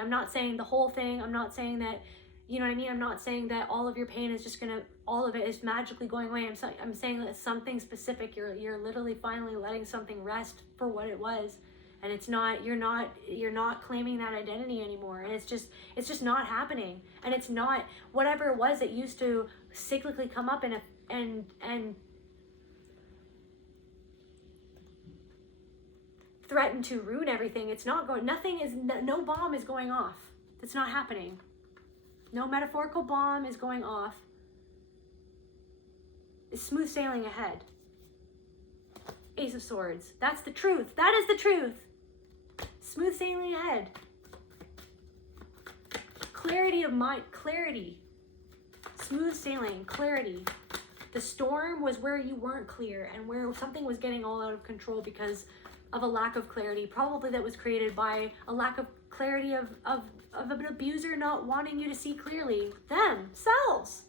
I'm not saying the whole thing. I'm not saying that, you know what I mean? I'm not saying that all of your pain is just gonna, all of it is magically going away. I'm saying that something specific, you're literally finally letting something rest for what it was. And it's not, you're not claiming that identity anymore. And it's just not happening. And it's not whatever it was that used to cyclically come up and threaten to ruin everything. It's not going, no bomb is going off. It's not happening. No metaphorical bomb is going off. It's smooth sailing ahead. Ace of Swords. That's the truth. That is the truth. Smooth sailing ahead. Clarity of mind. Clarity. Smooth sailing. Clarity. The storm was where you weren't clear and where something was getting all out of control because of a lack of clarity, probably that was created by a lack of clarity of an abuser not wanting you to see clearly themselves,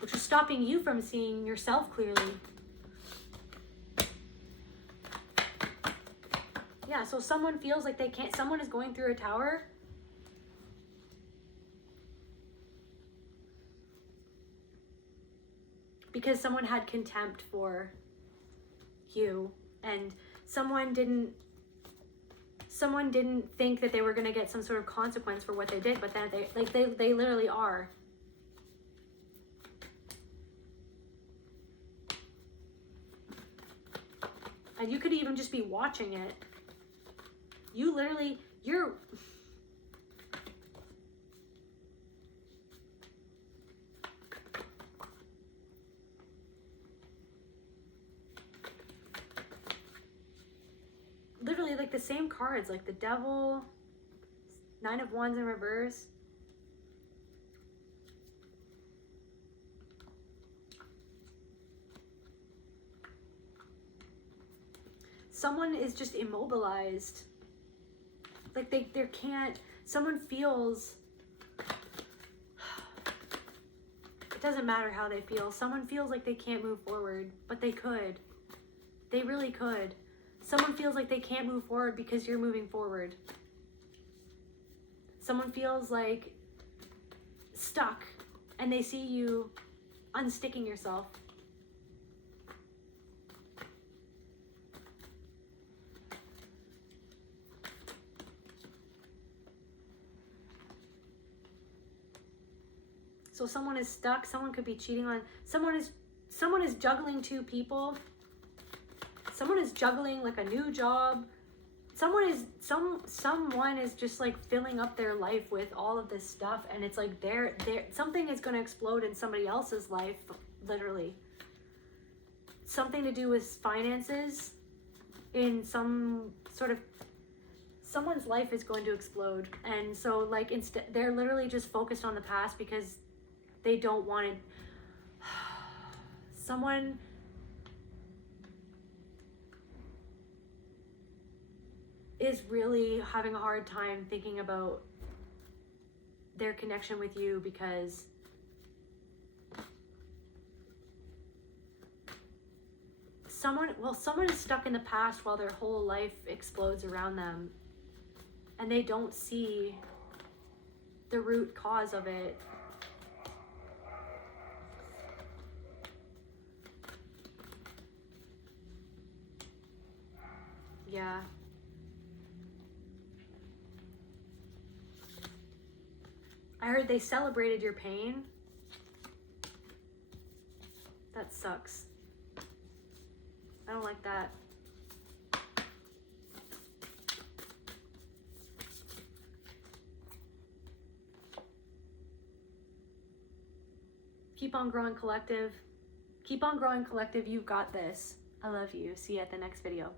which is stopping you from seeing yourself clearly. Yeah, so someone feels like they can't, someone is going through a tower because someone had contempt for you, and someone didn't think that they were going to get some sort of consequence for what they did, but then they literally are. And you could even just be watching it. You literally, you're literally like the same cards, like the Devil, Nine of Wands in reverse. Someone is just immobilized. Like they can't, someone feels, it doesn't matter how they feel. Someone feels like they can't move forward, but they could. They really could. Someone feels like they can't move forward because you're moving forward. Someone feels like stuck and they see you unsticking yourself. So someone is stuck, someone could be cheating on, someone is juggling two people. Someone is juggling like a new job. Someone is just like filling up their life with all of this stuff, and it's like something is going to explode in somebody else's life, literally. Something to do with finances in some sort of, someone's life is going to explode. And so like instead they're literally just focused on the past because they don't want it. Someone is really having a hard time thinking about their connection with you because someone is stuck in the past while their whole life explodes around them, and they don't see the root cause of it. Yeah. I heard they celebrated your pain. That sucks. I don't like that. Keep on growing, collective. Keep on growing, collective. You've got this. I love you. See you at the next video.